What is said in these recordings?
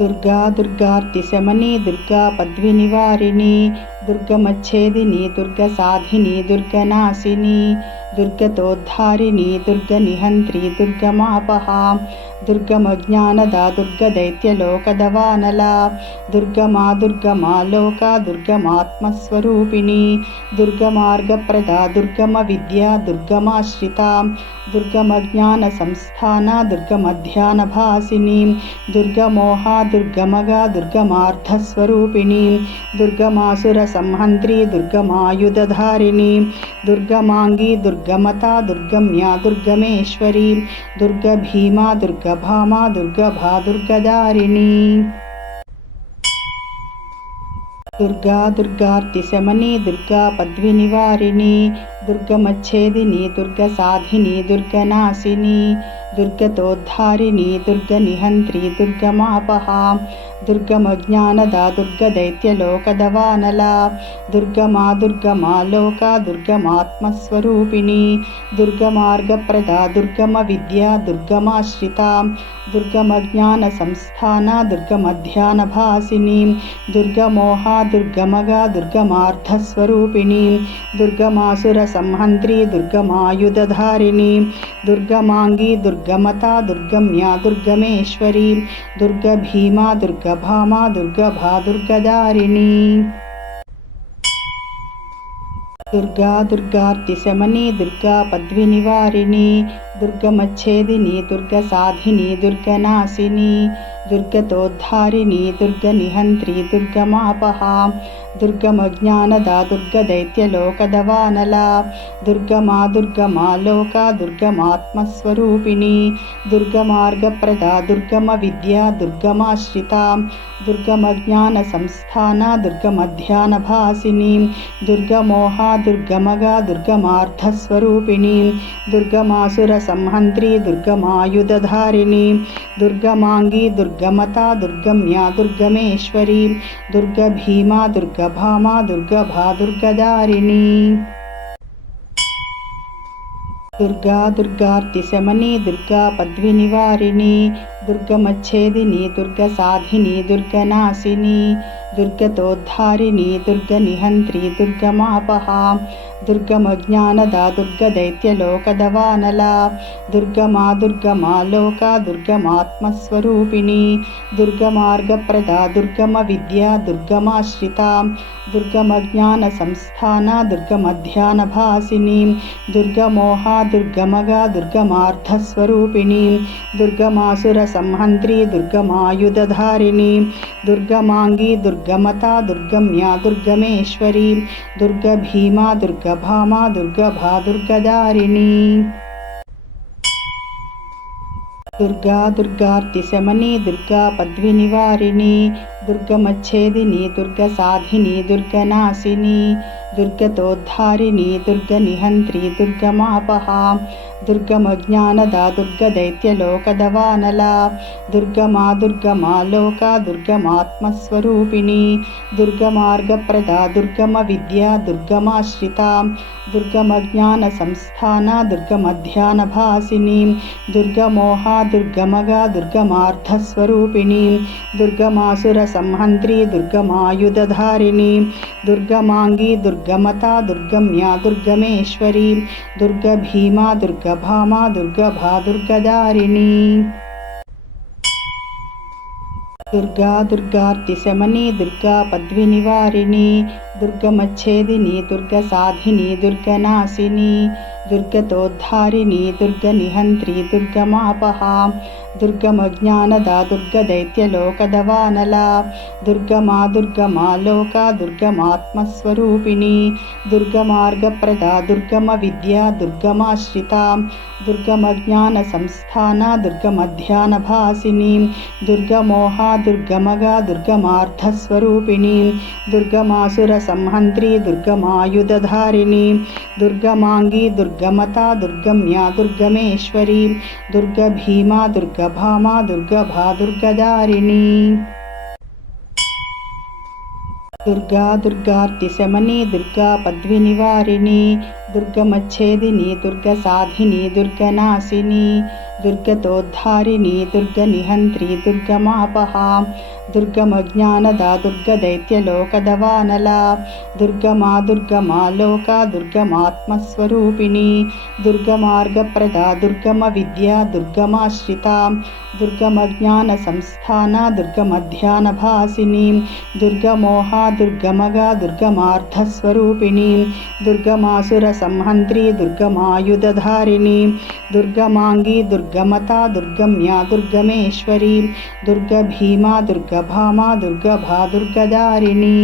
Durga దుర్గార్తిశమని Durga పద్వినివారిణి దుర్గమచ్ఛేదిని దుర్గసాధిని దుర్గనాశిని దుర్గతోద్ధారిణి దుర్గనిహంత్రి దుర్గమాపహా దుర్గమజ్ఞానదా దుర్గదైత్యలోకదవానలా దుర్గమా దుర్గమా Lokah దుర్గమాత్మస్వరూపిణి దుర్గమార్గప్రదా దుర్గమ Vidya దుర్గమాశ్రితా దుర్గమజ్ఞాన సంస్థాన దుర్గమధ్యానభాసిని దుర్గమోహా దుర్గమగా దుర్గమార్థస్వరూపిణి దుర్గమాసుర సంహంత్రి దుర్గమాయుధధారిణి దుర్గమాంగి దుర్గమతా దుర్గమ్యా దుర్గమేశ్వరి దుర్గభీమా దుర్గభామా దుర్గభా దుర్గదారిణి Durga దుర్గార్తిశమని Durga పద్వినివారిణి దుర్గమచ్ఛేదిని దుర్గసాధిని దుర్గనాశిని దుర్గతోద్ధారిణి దుర్గనిహంత్రి దుర్గమాపహా దుర్గమజ్ఞానదా దుర్గదైత్యలోకదవానలా దుర్గమా దుర్గమా Lokah దుర్గమాత్మస్వరూపిణి దుర్గమార్గప్రదా దుర్గమ Vidya దుర్గమాశ్రితా దుర్గమజ్ఞాన సంస్థాన దుర్గమధ్యానభాసిని దుర్గమోహా దుర్గమగా దుర్గమార్థస్వరూపిణి దుర్గమాసుర సంహంత్రి దుర్గమాయుధధారిణి దుర్గమాంగి దుర్గమతా దుర్గమ్యా దుర్గమేశ్వరి దుర్గభీమా దుర్గభామా దుర్గభా దుర్గదారిణి Durga దుర్గార్తిశమని Durga పద్వినివారిణి దుర్గమచ్ఛేదిని దుర్గసాధిని దుర్గనాశిని దుర్గతోద్ధారిణి దుర్గనిహంత్రి దుర్గమాపహా దుర్గమజ్ఞానదా దుర్గదైత్యలోకదవానలా దుర్గమా దుర్గమా Lokah దుర్గమాత్మస్వరూపిణి దుర్గమార్గప్రదా దుర్గమ Vidya దుర్గమాశ్రితా దుర్గమజ్ఞాన సంస్థాన దుర్గమధ్యానభాసిని దుర్గమోహా దుర్గమగా దుర్గమార్థస్వరూపిణి దుర్గమాసుర సంహంత్రి దుర్గమాయుధధారిణి దుర్గమాంగి దుర్గమతా దుర్గమ్యా దుర్గమేశ్వరి దుర్గభీమా దుర్గభామా దుర్గభా దుర్గదారిణి Durga దుర్గార్తిశమని Durga పద్వినివారిణి దుర్గమచ్ఛేదిని దుర్గసాధిని దుర్గనాశిని దుర్గతోద్ధారిణి దుర్గనిహంత్రి దుర్గమాపహా దుర్గమజ్ఞానదా దుర్గదైత్యలోకదవానలా దుర్గమా దుర్గమా Lokah దుర్గమాత్మస్వరూపిణి దుర్గమార్గప్రదా దుర్గమ Vidya దుర్గమాశ్రితా దుర్గమజ్ఞాన సంస్థాన దుర్గమధ్యానభాసిని దుర్గమోహా దుర్గమగా దుర్గమార్థస్వరూపిణి దుర్గమాసుర సంహంత్రి దుర్గమాయుధధారిణి దుర్గమాంగి దుర్గమతా దుర్గమ్యా దుర్గమేశ్వరి దుర్గభీమా దుర్గభామా దుర్గభా దుర్గదారిణి Durga దుర్గార్తిశమని Durga పద్వినివారిణి దుర్గమచ్ఛేదిని దుర్గసాధిని దుర్గనాశిని దుర్గతోద్ధారిణి దుర్గనిహంత్రి దుర్గమాపహా దుర్గమజ్ఞానదా దుర్గదైత్యలోకదవానలా దుర్గమా దుర్గమా Lokah దుర్గమాత్మస్వరూపిణి దుర్గమార్గప్రదా దుర్గమ Vidya దుర్గమాశ్రితా దుర్గమజ్ఞాన సంస్థాన దుర్గమధ్యానభాసిని దుర్గమోహా దుర్గమగా దుర్గమార్థస్వరూపిణి దుర్గమాసుర సంహంత్రి దుర్గమాయుధధారిణి దుర్గమాంగి దుర్గమతా దుర్గమ్యా దుర్గమేశ్వరి దుర్గభీమా దుర్గభామా దుర్గభా దుర్గదారిణి Durga దుర్గార్తిశమని Durga పద్వినివారిణి దుర్గమచ్ఛేదిని దుర్గసాధిని దుర్గనాశిని దుర్గతోద్ధారిణి దుర్గనిహంత్రి దుర్గమాపహా దుర్గమజ్ఞానదా దుర్గదైత్యలోకదవానలా దుర్గమా దుర్గమా Lokah దుర్గమాత్మస్వరూపిణి దుర్గమార్గప్రదా దుర్గమ Vidya దుర్గమాశ్రితా దుర్గమజ్ఞాన సంస్థాన దుర్గమధ్యానభాసిని దుర్గమోహా దుర్గమగా దుర్గమార్థస్వరూపిణి దుర్గమాసుర సంహంత్రి దుర్గమాయుధధారిణి దుర్గమాంగి దుర్గమతా దుర్గమ్యా దుర్గమేశ్వరి దుర్గభీమా దుర్గభామా దుర్గభా దుర్గదారిణి Durga దుర్గార్తిశమని Durga పద్వినివారిణి దుర్గమచ్ఛేదిని దుర్గసాధిని దుర్గనాశిని దుర్గతోద్ధారిణి దుర్గనిహంత్రి దుర్గమాపహా దుర్గమజ్ఞానదా దుర్గదైత్యలోకదవానలా దుర్గమా దుర్గమా Lokah దుర్గమాత్మస్వరూపిణి దుర్గమార్గప్రదా దుర్గమ Vidya దుర్గమాశ్రితా దుర్గమజ్ఞాన సంస్థాన దుర్గమధ్యానభాసిని దుర్గమోహా దుర్గమగా దుర్గమార్థస్వరూపిణి దుర్గమాసుర సంహంత్రి దుర్గమాయుధధారిణి దుర్గమాంగి దుర్గమతా దుర్గమ్యా దుర్గమేశ్వరి దుర్గభీమా దుర్గభామా దుర్గభా దుర్గదారిణి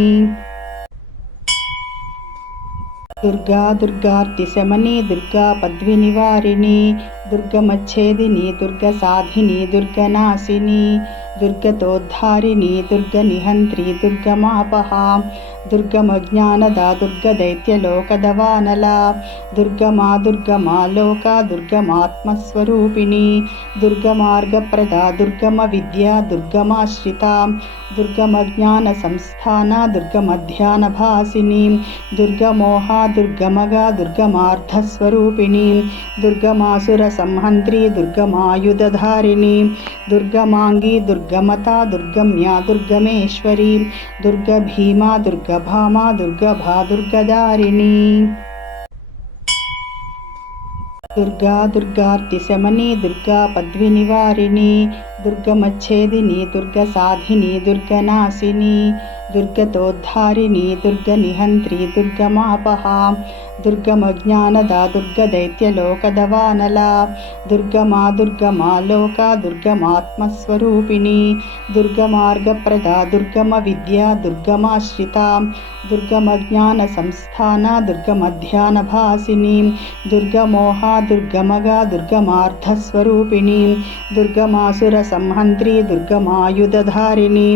Durga దుర్గార్తిశమని Durga పద్వినివారిణి దుర్గమచ్ఛేదిని దుర్గసాధిని దుర్గనాశిని దుర్గతోద్ధారిణి దుర్గనిహంత్రి దుర్గమాపహా దుర్గమజ్ఞానదా దుర్గదైత్యలోకదవానలా దుర్గమా దుర్గమా Lokah దుర్గమాత్మస్వరూపిణి దుర్గమార్గప్రదా దుర్గమ Vidya దుర్గమాశ్రితా దుర్గమజ్ఞాన సంస్థాన దుర్గమధ్యానభాసిని దుర్గమోహా దుర్గమగా దుర్గమార్థస్వరూపిణి దుర్గమాసుర సంహంత్రి దుర్గమాయుధధారిణి దుర్గమాంగి దుర్గమతా దుర్గమ్యా దుర్గమేశ్వరి దుర్గభీమా దుర్గభామా దుర్గభా దుర్గదారిణి Durga దుర్గార్తిశమని Durga పద్వినివారిణి దుర్గమచ్ఛేదిని దుర్గసాధిని దుర్గనాశిని దుర్గతోద్ధారిణి దుర్గనిహంత్రి దుర్గమాపహా దుర్గమజ్ఞానదా దుర్గదైత్యలోకదవానలా దుర్గమా దుర్గమా Lokah దుర్గమాత్మస్వరూపిణి దుర్గమార్గప్రదా దుర్గమ Vidya దుర్గమాశ్రితా దుర్గమజ్ఞాన సంస్థాన దుర్గమధ్యానభాసిని దుర్గమోహా దుర్గమగా దుర్గమార్థస్వరూపిణి దుర్గమాసుర సంహంత్రి దుర్గమాయుధధారిణి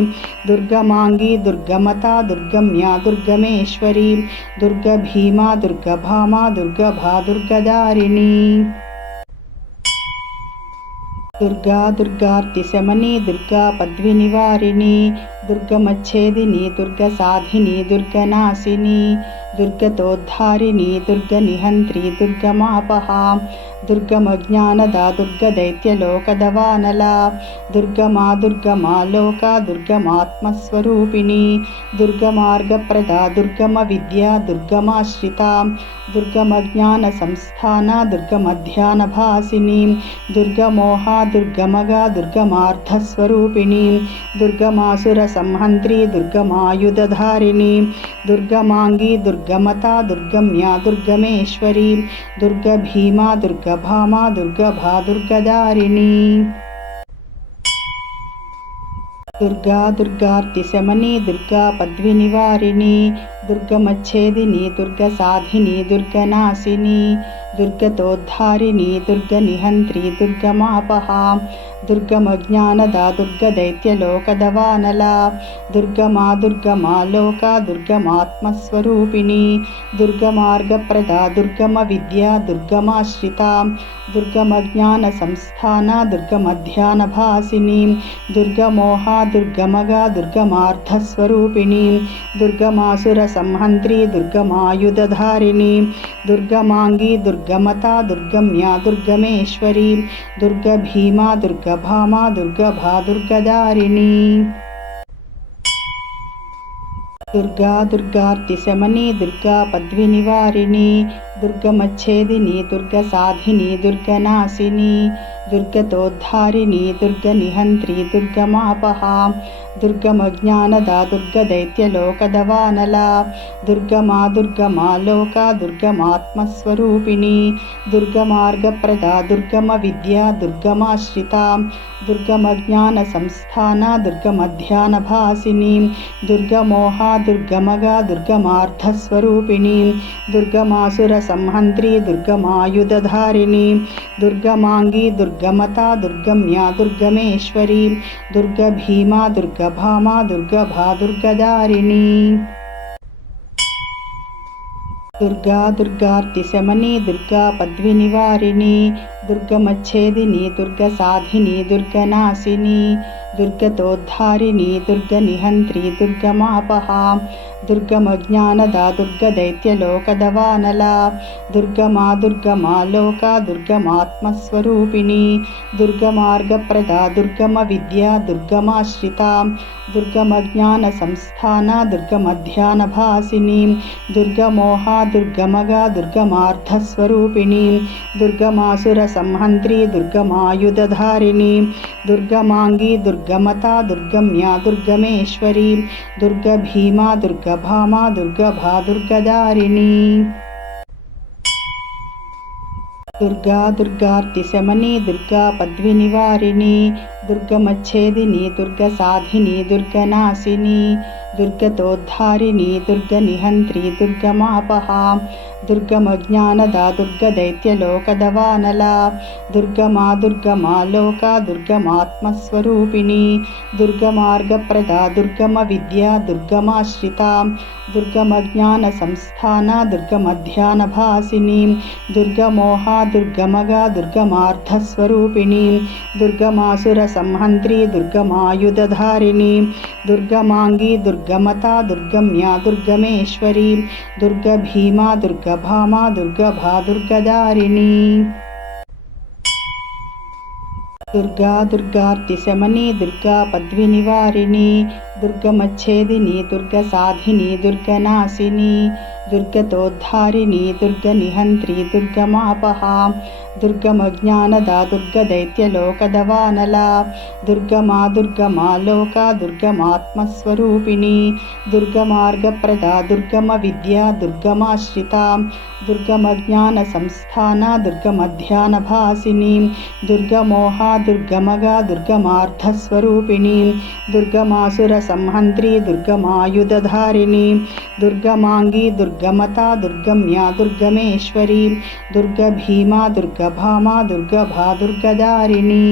దుర్గమాంగి దుర్గమతా దుర్గమ్యా దుర్గమేశ్వరి దుర్గభీమా దుర్గభామా దుర్గభా దుర్గదారిణి Durga దుర్గార్తిశమని Durga పద్వినివారిణి దుర్గమచ్ఛేదిని దుర్గసాధిని దుర్గనాశిని దుర్గతోద్ధారిణి దుర్గనిహంత్రి దుర్గమాపహా దుర్గమజ్ఞానదా దుర్గదైత్యలోకదవానలా దుర్గమా దుర్గమా Lokah దుర్గమాత్మస్వరూపిణి దుర్గమార్గప్రదా దుర్గమ Vidya దుర్గమాశ్రితా దుర్గమజ్ఞాన సంస్థాన దుర్గమధ్యానభాసిని దుర్గమోహా దుర్గమగా దుర్గమార్థస్వరూపిణి దుర్గమాసుర సంహంత్రి దుర్గమాయుధధారిణి దుర్గమాంగి దుర్గమతా దుర్గమ్యా దుర్గమేశ్వరి దుర్గభీమా దుర్గభామా దుర్గభా దుర్గదారిణి Durga దుర్గార్తిశమని Durga పద్వినివారిణి దుర్గమచ్ఛేదిని దుర్గసాధిని దుర్గనాశిని దుర్గతోద్ధారిణి దుర్గనిహంత్రి దుర్గమాపహా దుర్గమజ్ఞానదా దుర్గదైత్యలోకదవానలా దుర్గమా దుర్గమా Lokah దుర్గమాత్మస్వరూపిణి దుర్గమార్గప్రదా దుర్గమ Vidya దుర్గమాశ్రితా దుర్గమజ్ఞాన సంస్థాన దుర్గమధ్యానభాసిని దుర్గమోహా దుర్గమగా దుర్గమార్థస్వరూపిణి దుర్గమాసుర సంహంత్రి దుర్గమాయుధధారిణి దుర్గమాంగి దుర్గమతా దుర్గమ్యా దుర్గమేశ్వరి దుర్గభీమా దుర్గభామా దుర్గభా దుర్గదారిణి Durga దుర్గార్తిశమని Durga పద్వినివారిణి దుర్గమచ్ఛేదిని దుర్గసాధిని దుర్గనాశిని దుర్గతోద్ధారిణి దుర్గనిహంత్రి దుర్గమాపహా దుర్గమజ్ఞానదా దుర్గదైత్యలోకదవానలా దుర్గమా దుర్గమా Lokah దుర్గమాత్మస్వరూపిణి దుర్గమార్గప్రదా దుర్గమ Vidya దుర్గమాశ్రితా దుర్గమజ్ఞాన సంస్థాన దుర్గమధ్యానభాసిని దుర్గమోహా దుర్గమగా దుర్గమార్థస్వరూపిణి దుర్గమాసుర సంహంత్రి దుర్గమాయుధధారిణి దుర్గమాంగి దుర్గమతా దుర్గమ్యా దుర్గమేశ్వరి దుర్గభీమా దుర్గభామా దుర్గభా దుర్గదారిణి Durga దుర్గార్తిశమని Durga పద్వినివారిణి దుర్గమచ్ఛేదిని దుర్గసాధిని దుర్గనాశిని దుర్గతోద్ధారిణి దుర్గనిహంత్రి దుర్గమాపహా దుర్గమజ్ఞానదా దుర్గదైత్యలోకదవానలా దుర్గమా దుర్గమా Lokah దుర్గమాత్మస్వరూపిణి దుర్గమార్గప్రదా దుర్గమ Vidya దుర్గమాశ్రితా దుర్గమజ్ఞాన సంస్థానా దుర్గమధ్యానభాసిని దుర్గమోహా దుర్గమగా దుర్గమార్థస్వరూపిణి దుర్గమాసుర సంహంత్రి దుర్గమాయుధధారిణి దుర్గమాంగి దుర్గమతా దుర్గమ్యా దుర్గమేశ్వరి దుర్గభీమా దుర్గభామా దుర్గభా దుర్గదారిణి Durga దుర్గార్తిశమని Durga పద్వినివారిణి దుర్గమచ్ఛేదిని దుర్గసాధిని దుర్గనాశిని దుర్గతోద్ధారిణి దుర్గనిహంత్రి దుర్గమాపహా దుర్గమజ్ఞానదా దుర్గదైత్యలోకదవానలా దుర్గమా దుర్గమా Lokah దుర్గమాత్మస్వరూపిణి దుర్గమార్గప్రదా దుర్గమ Vidya దుర్గమాశ్రితా దుర్గమజ్ఞాన సంస్థానా దుర్గమధ్యానభాసిని దుర్గమోహా దుర్గమగా దుర్గమార్థస్వరూపిణి దుర్గమాసుర సంహంత్రి దుర్గమాయుధధారిణి దుర్గమాంగి దుర్గమతా దుర్గమ్యా దుర్గమేశ్వరి దుర్గభీమా దుర్గభామా దుర్గభా దుర్గదారిణి Durga దుర్గార్తిశమని Durga పద్వినివారిణి దుర్గమచ్ఛేదిని దుర్గసాధిని దుర్గనాశిని దుర్గతోద్ధారిణి దుర్గనిహంత్రి దుర్గమాపహా దుర్గమజ్ఞానదా దుర్గదైత్యలోకదవానలా దుర్గమా దుర్గమా Lokah దుర్గమాత్మస్వరూపిణి దుర్గమార్గప్రదా దుర్గమ Vidya దుర్గమాశ్రితా దుర్గమజ్ఞాన సంస్థానా దుర్గమధ్యానభాసిని దుర్గమోహా దుర్గమగా దుర్గమార్థస్వరూపిణి దుర్గమాసుర సంహంత్రి దుర్గమాయుధధారిణి దుర్గమాంగి దుర్గమతా దుర్గమ్యా దుర్గమేశ్వరి దుర్గభీమా దుర్గభామా దుర్గభా దుర్గదారిణి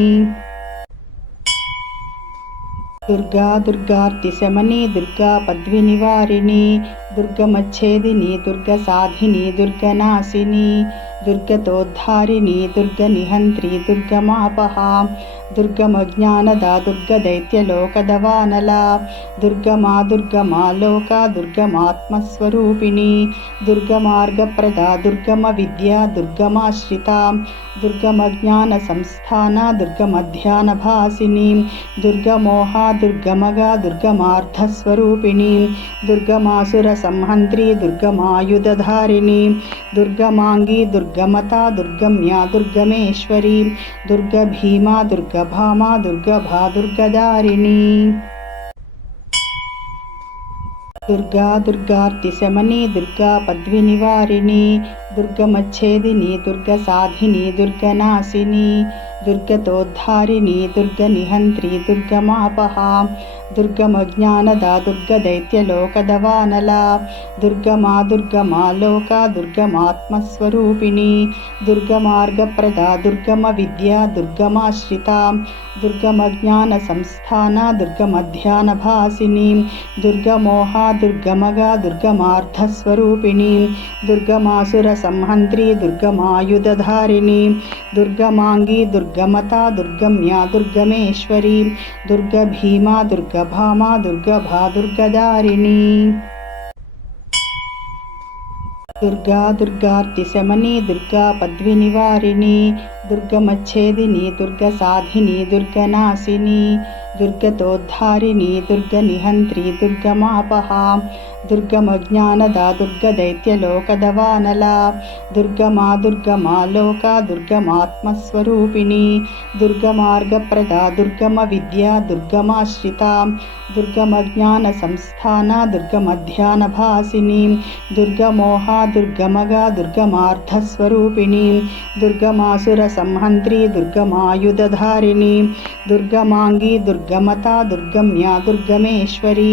Durga దుర్గార్తిశమని Durga పద్వినివారిణి దుర్గమచ్ఛేదిని దుర్గసాధిని దుర్గనాశిని దుర్గతోద్ధారిణి దుర్గనిహంత్రి దుర్గమాపహా దుర్గమజ్ఞానదా దుర్గదైత్యలోకదవానలా దుర్గమా దుర్గమా Lokah దుర్గమాత్మస్వరూపిణి దుర్గమార్గప్రదా దుర్గమ Vidya దుర్గమాశ్రితా దుర్గమజ్ఞాన సంస్థానా దుర్గమధ్యానభాసిని దుర్గమోహా దుర్గమగా దుర్గమార్థస్వరూపిణి దుర్గమాసుర సంహంత్రి దుర్గమాయుధధారిణి దుర్గమాంగి దుర్గమతా దుర్గమ్యా దుర్గమేశ్వరి దుర్గభీమా దుర్గభామా దుర్గభా దుర్గదారిణి Durga దుర్గార్తిశమని Durga పద్వినివారిణి దుర్గమచ్ఛేదిని దుర్గసాధిని దుర్గనాశిని దుర్గతోద్ధారిణి దుర్గనిహంత్రి దుర్గమాపహా దుర్గమజ్ఞానదా దుర్గదైత్యలోకదవానలా దుర్గమా దుర్గమా Lokah దుర్గమాత్మస్వరూపిణి దుర్గమార్గప్రదా దుర్గమ Vidya దుర్గమాశ్రితా దుర్గమజ్ఞాన సంస్థానా దుర్గమధ్యానభాసిని దుర్గమోహా దుర్గమగా దుర్గమార్థస్వరూపిణి దుర్గమాసుర సంహంత్రి దుర్గమాయుధధారిణి దుర్గమాంగి దుర్గమతా దుర్గమ్యా దుర్గమేశ్వరి దుర్గభీమా దుర్గభామా దుర్గభా దుర్గదారిణి Durga దుర్గార్తిశమని Durga పద్వినివారిణి దుర్గమచ్ఛేదిని దుర్గసాధిని దుర్గనాశిని దుర్గతోద్ధారిణి దుర్గనిహంత్రి దుర్గమాపహా దుర్గమజ్ఞానదా దుర్గదైత్యలోకదవానలా దుర్గమా దుర్గమా Lokah దుర్గమాత్మస్వరూపిణి దుర్గమార్గప్రదా దుర్గమ Vidya దుర్గమాశ్రితా దుర్గమజ్ఞాన సంస్థానా దుర్గమధ్యానభాసిని దుర్గమోహా దుర్గమగా దుర్గమార్థస్వరూపిణి దుర్గమాసుర సంహంత్రి దుర్గమాయుధధారిణి దుర్గమాంగి దుర్గమతా దుర్గమ్యా దుర్గమేశ్వరి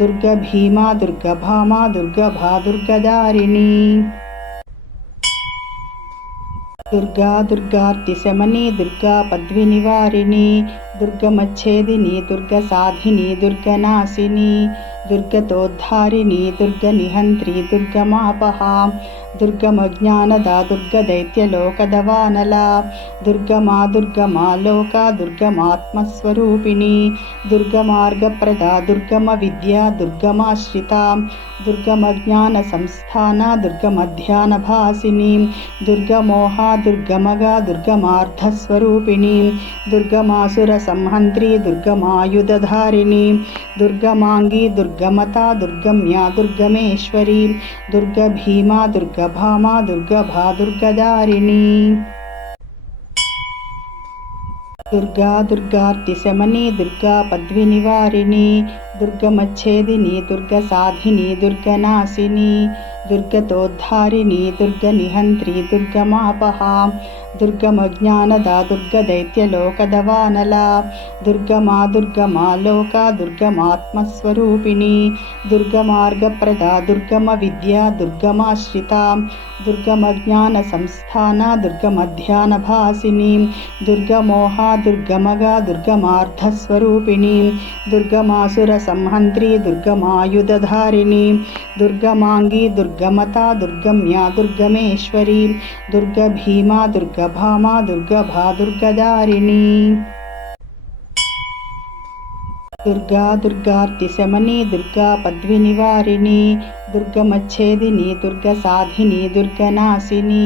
దుర్గభీమా దుర్గభామా దుర్గభా దుర్గదారిణి Durga దుర్గార్తిశమని Durga పద్వినివారిణి దుర్గమచ్ఛేదిని దుర్గసాధిని దుర్గనాశిని దుర్గతోద్ధారిణి దుర్గనిహంత్రి దుర్గమాపహా దుర్గమజ్ఞానదా దుర్గదైత్యలోకదవానలా దుర్గమా దుర్గమా Lokah దుర్గమాత్మస్వరూపిణి దుర్గమార్గప్రదా దుర్గమ Vidya దుర్గమాశ్రితా దుర్గమజ్ఞాన సంస్థాన దుర్గమధ్యానభాసిని దుర్గమోహా దుర్గమగా దుర్గమార్థస్వరూపిణి దుర్గమాసుర సంహంత్రి దుర్గమాయుధధారిణి దుర్గమాంగి దుర్గమతా దుర్గమ్యా దుర్గమేశ్వరి దుర్గభీమా దుర్గభామా దుర్గభా దుర్గదారిణి Durga దుర్గార్తిశమని Durga పద్వినివారిణి దుర్గమచ్ఛేదిని దుర్గసాధిని దుర్గనాశిని దుర్గతోద్ధారిణి దుర్గనిహంత్రి దుర్గమాపహా దుర్గమజ్ఞానదా దుర్గదైత్యలోకదవానలా దుర్గమా దుర్గమా Lokah దుర్గమాత్మస్వరూపిణి దుర్గమార్గప్రదా దుర్గమ Vidya దుర్గమాశ్రితా దుర్గమజ్ఞాన సంస్థాన దుర్గమధ్యానభాసిని దుర్గమోహా దుర్గమగా దుర్గమార్థస్వరూపిణి దుర్గమాసుర సంహంత్రి దుర్గమాయుధధారిణి దుర్గమాంగి దుర్గమతా దుర్గమ్యా దుర్గమేశ్వరి దుర్గభీమా దుర్గభామా దుర్గభా దుర్గదారిణి Durga దుర్గార్తిశమని Durga పద్వినివారిణి దుర్గమచ్ఛేదిని దుర్గసాధిని దుర్గనాశిని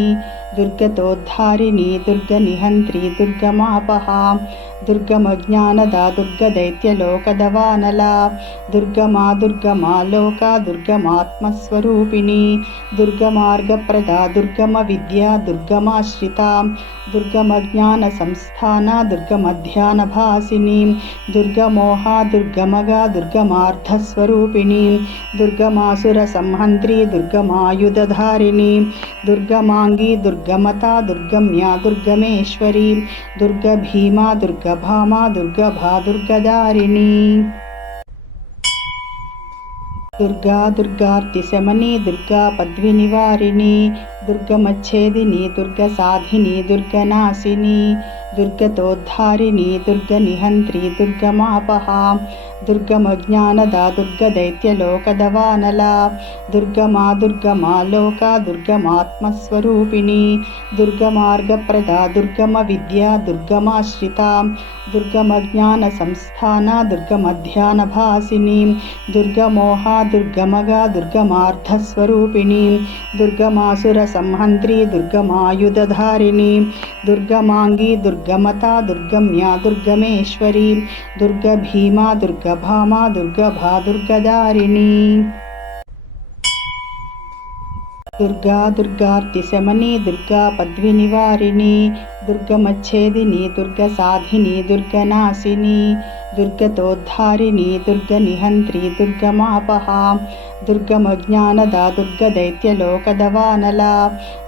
దుర్గతోద్ధారిణి దుర్గనిహంత్రి దుర్గమాపహా దుర్గమజ్ఞానదా దుర్గదైత్యలోకదవానలా దుర్గమా దుర్గమా Lokah దుర్గమాత్మస్వరూపిణి దుర్గమార్గప్రదా దుర్గమ Vidya దుర్గమాశ్రితా దుర్గమజ్ఞాన సంస్థాన దుర్గమధ్యానభాసిని దుర్గమోహా దుర్గమగా దుర్గమార్థస్వరూపిణి దుర్గమాసుర సంహంత్రి దుర్గమాయుధధారిణి దుర్గమాంగి దుర్గమతా దుర్గమ్యా దుర్గమేశ్వరి దుర్గభీమా దుర్గభామా దుర్గభా దుర్గదారిణి Durga దుర్గార్తిశమని Durga పద్వినివారిణి దుర్గమచ్ఛేదిని దుర్గసాధిని దుర్గనాశిని దుర్గతోద్ధారిణి దుర్గనిహంత్రి దుర్గమాపహా దుర్గమజ్ఞానదా దుర్గదైత్యలోకదవానలా దుర్గమా దుర్గమా Lokah దుర్గమాత్మస్వరూపిణి దుర్గమార్గప్రదా దుర్గమ Vidya దుర్గమాశ్రితా దుర్గమజ్ఞాన సంస్థాన దుర్గమధ్యానభాసిని దుర్గమోహా దుర్గమగా దుర్గమార్థస్వరూపిణి దుర్గమాసుర సంహంత్రి దుర్గమాయుధధారిణి దుర్గమాంగి దుర్గమతా దుర్గమ్యా దుర్గమేశ్వరి దుర్గభీమా దుర్గభామా దుర్గభా దుర్గదారిణి Durga దుర్గార్తిశమని Durga పద్వినివారిణి దుర్గమచ్ఛేదిని దుర్గసాధిని దుర్గనాశిని దుర్గతోద్ధారిణి దుర్గనిహంత్రి దుర్గమాపహా దుర్గమజ్ఞానదా దుర్గదైత్యలోకదవానలా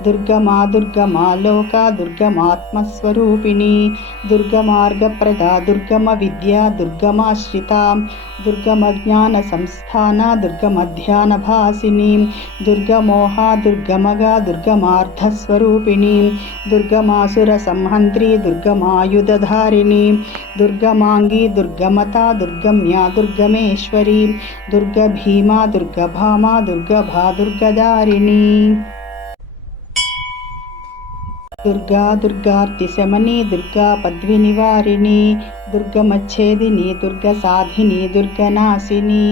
దుర్గమా దుర్గమా Lokah దుర్గమాత్మస్వరూపిణి దుర్గమార్గప్రదా దుర్గమ Vidya దుర్గమాశ్రితా దుర్గమజ్ఞాన సంస్థాన దుర్గమధ్యానభాసిని దుర్గమోహా దుర్గమగా దుర్గమార్థస్వరూపిణి దుర్గమాసుర సంహంత్రి దుర్గమాయుధధారిణి దుర్గమాంగి దుర్గమతా దుర్గమ్యా దుర్గమేశ్వరి దుర్గభీమా దుర్గభామా దుర్గభా దుర్గదారిణి Durga దుర్గార్తిశమని Durga పద్వినివారిణి దుర్గమచ్ఛేదిని దుర్గసాధిని దుర్గనాశిని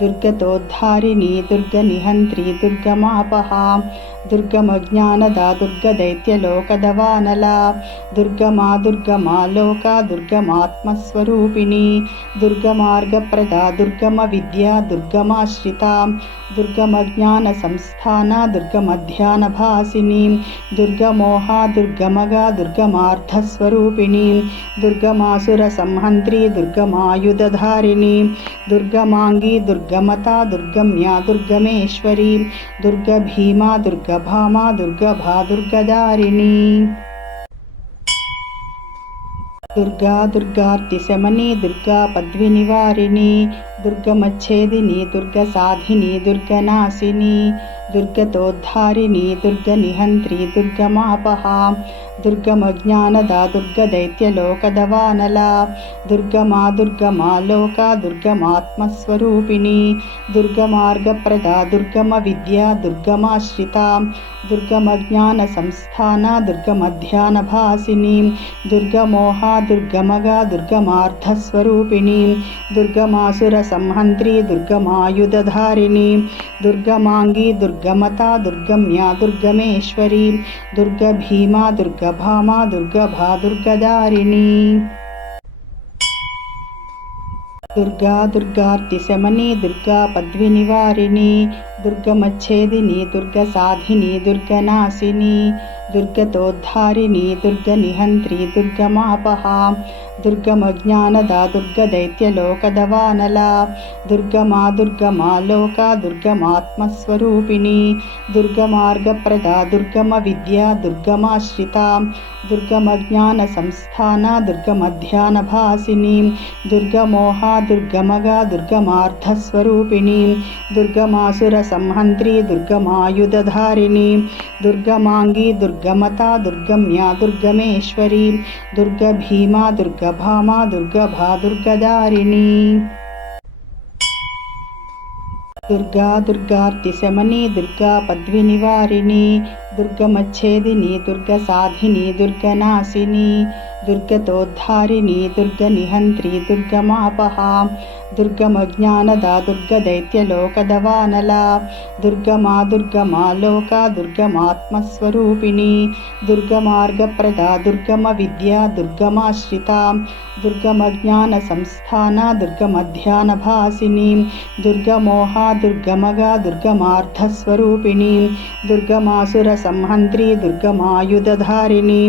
దుర్గతోద్ధారిణి దుర్గనిహంత్రి దుర్గమాపహా దుర్గమజ్ఞానదా దుర్గదైత్యలోకదవానలా దుర్గమా దుర్గమా Lokah దుర్గమాత్మస్వరూపిణి దుర్గమార్గప్రదా దుర్గమ Vidya దుర్గమాశ్రితా దుర్గమజ్ఞాన సంస్థాన దుర్గమధ్యానభాసిని దుర్గమోహా దుర్గమగా దుర్గమార్థస్వరూపిణి దుర్గమాసుర సంహంత్రి దుర్గమాయుధధారిణి దుర్గమాంగి దుర్గమతా దుర్గమ్యా దుర్గమేశ్వరి దుర్గభీమా దుర్గభామా దుర్గభా దుర్గదారిణి Durga దుర్గార్తిశమని Durga పద్వినివారిణి దుర్గమచ్ఛేదిని దుర్గసాధిని దుర్గనాశిని దుర్గతోద్ధారిణి దుర్గనిహంత్రి దుర్గమాపహా దుర్గమజ్ఞానదా దుర్గదైత్యలోకదవానలా దుర్గమా దుర్గమాలోకా దుర్గమాత్మస్వరూపిణి దుర్గమార్గప్రదా దుర్గమవిద్యా దుర్గమాశ్రితా దుర్గమజ్ఞానసంస్థానా దుర్గమధ్యానభాసిని దుర్గమోహా దుర్గమగా దుర్గమార్థస్వరూపిణి దుర్గమాసురసంహంత్రి దుర్గమాయుధధారిణి దుర్గమాంగీ దుర్గమతా దుర్గమ్యా దుర్గమేశ్వరి దుర్గభీమా దుర్గభామా దుర్గభా దుర్గదారిణి Durga దుర్గార్తిశమని Durga పద్వినివారిణి దుర్గమచ్ఛేదిని దుర్గసాధిని దుర్గనాశిని దుర్గతోద్ధారిణి దుర్గనిహంత్రి దుర్గమాపహా దుర్గమజ్ఞానదా దుర్గదైత్యలోకదవానలా దుర్గమా దుర్గమాలోకా దుర్గమాత్మస్వరూపిణి దుర్గమార్గప్రదా దుర్గమవిద్యా దుర్గమాశ్రితా దుర్గమజ్ఞానసంస్థానా దుర్గమధ్యానభాసిని దుర్గమోహా దుర్గమగా దుర్గమార్థస్వరూపిణి దుర్గమాసురసంహంత్రి దుర్గమాయుధధారిణి దుర్గమాంగీ దుర్గమతా దుర్గమ్యా దుర్గమేశ్వరి దుర్గభీమా దుర్గభామా దుర్గభా దుర్గదారిణి Durga దుర్గార్తిశమని Durga పద్వినివారిణి దుర్గమచ్ఛేదిని దుర్గసాధిని దుర్గనాశిని దుర్గతోద్ధారిణి దుర్గనిహంత్రి దుర్గమాపహా దుర్గమజ్ఞానదా దుర్గదైత్యలోకదవానలా దుర్గమా దుర్గమాలోకా దుర్గమాత్మస్వరూపిణి దుర్గమార్గప్రదా దుర్గమవిద్యా దుర్గమాశ్రితా దుర్గమజ్ఞానసంస్థానా దుర్గమధ్యానభాసిని దుర్గమోహా దుర్గమగా దుర్గమార్థస్వరూపిణి దుర్గమాసురసంహంత్రి దుర్గమాయుధధారిణి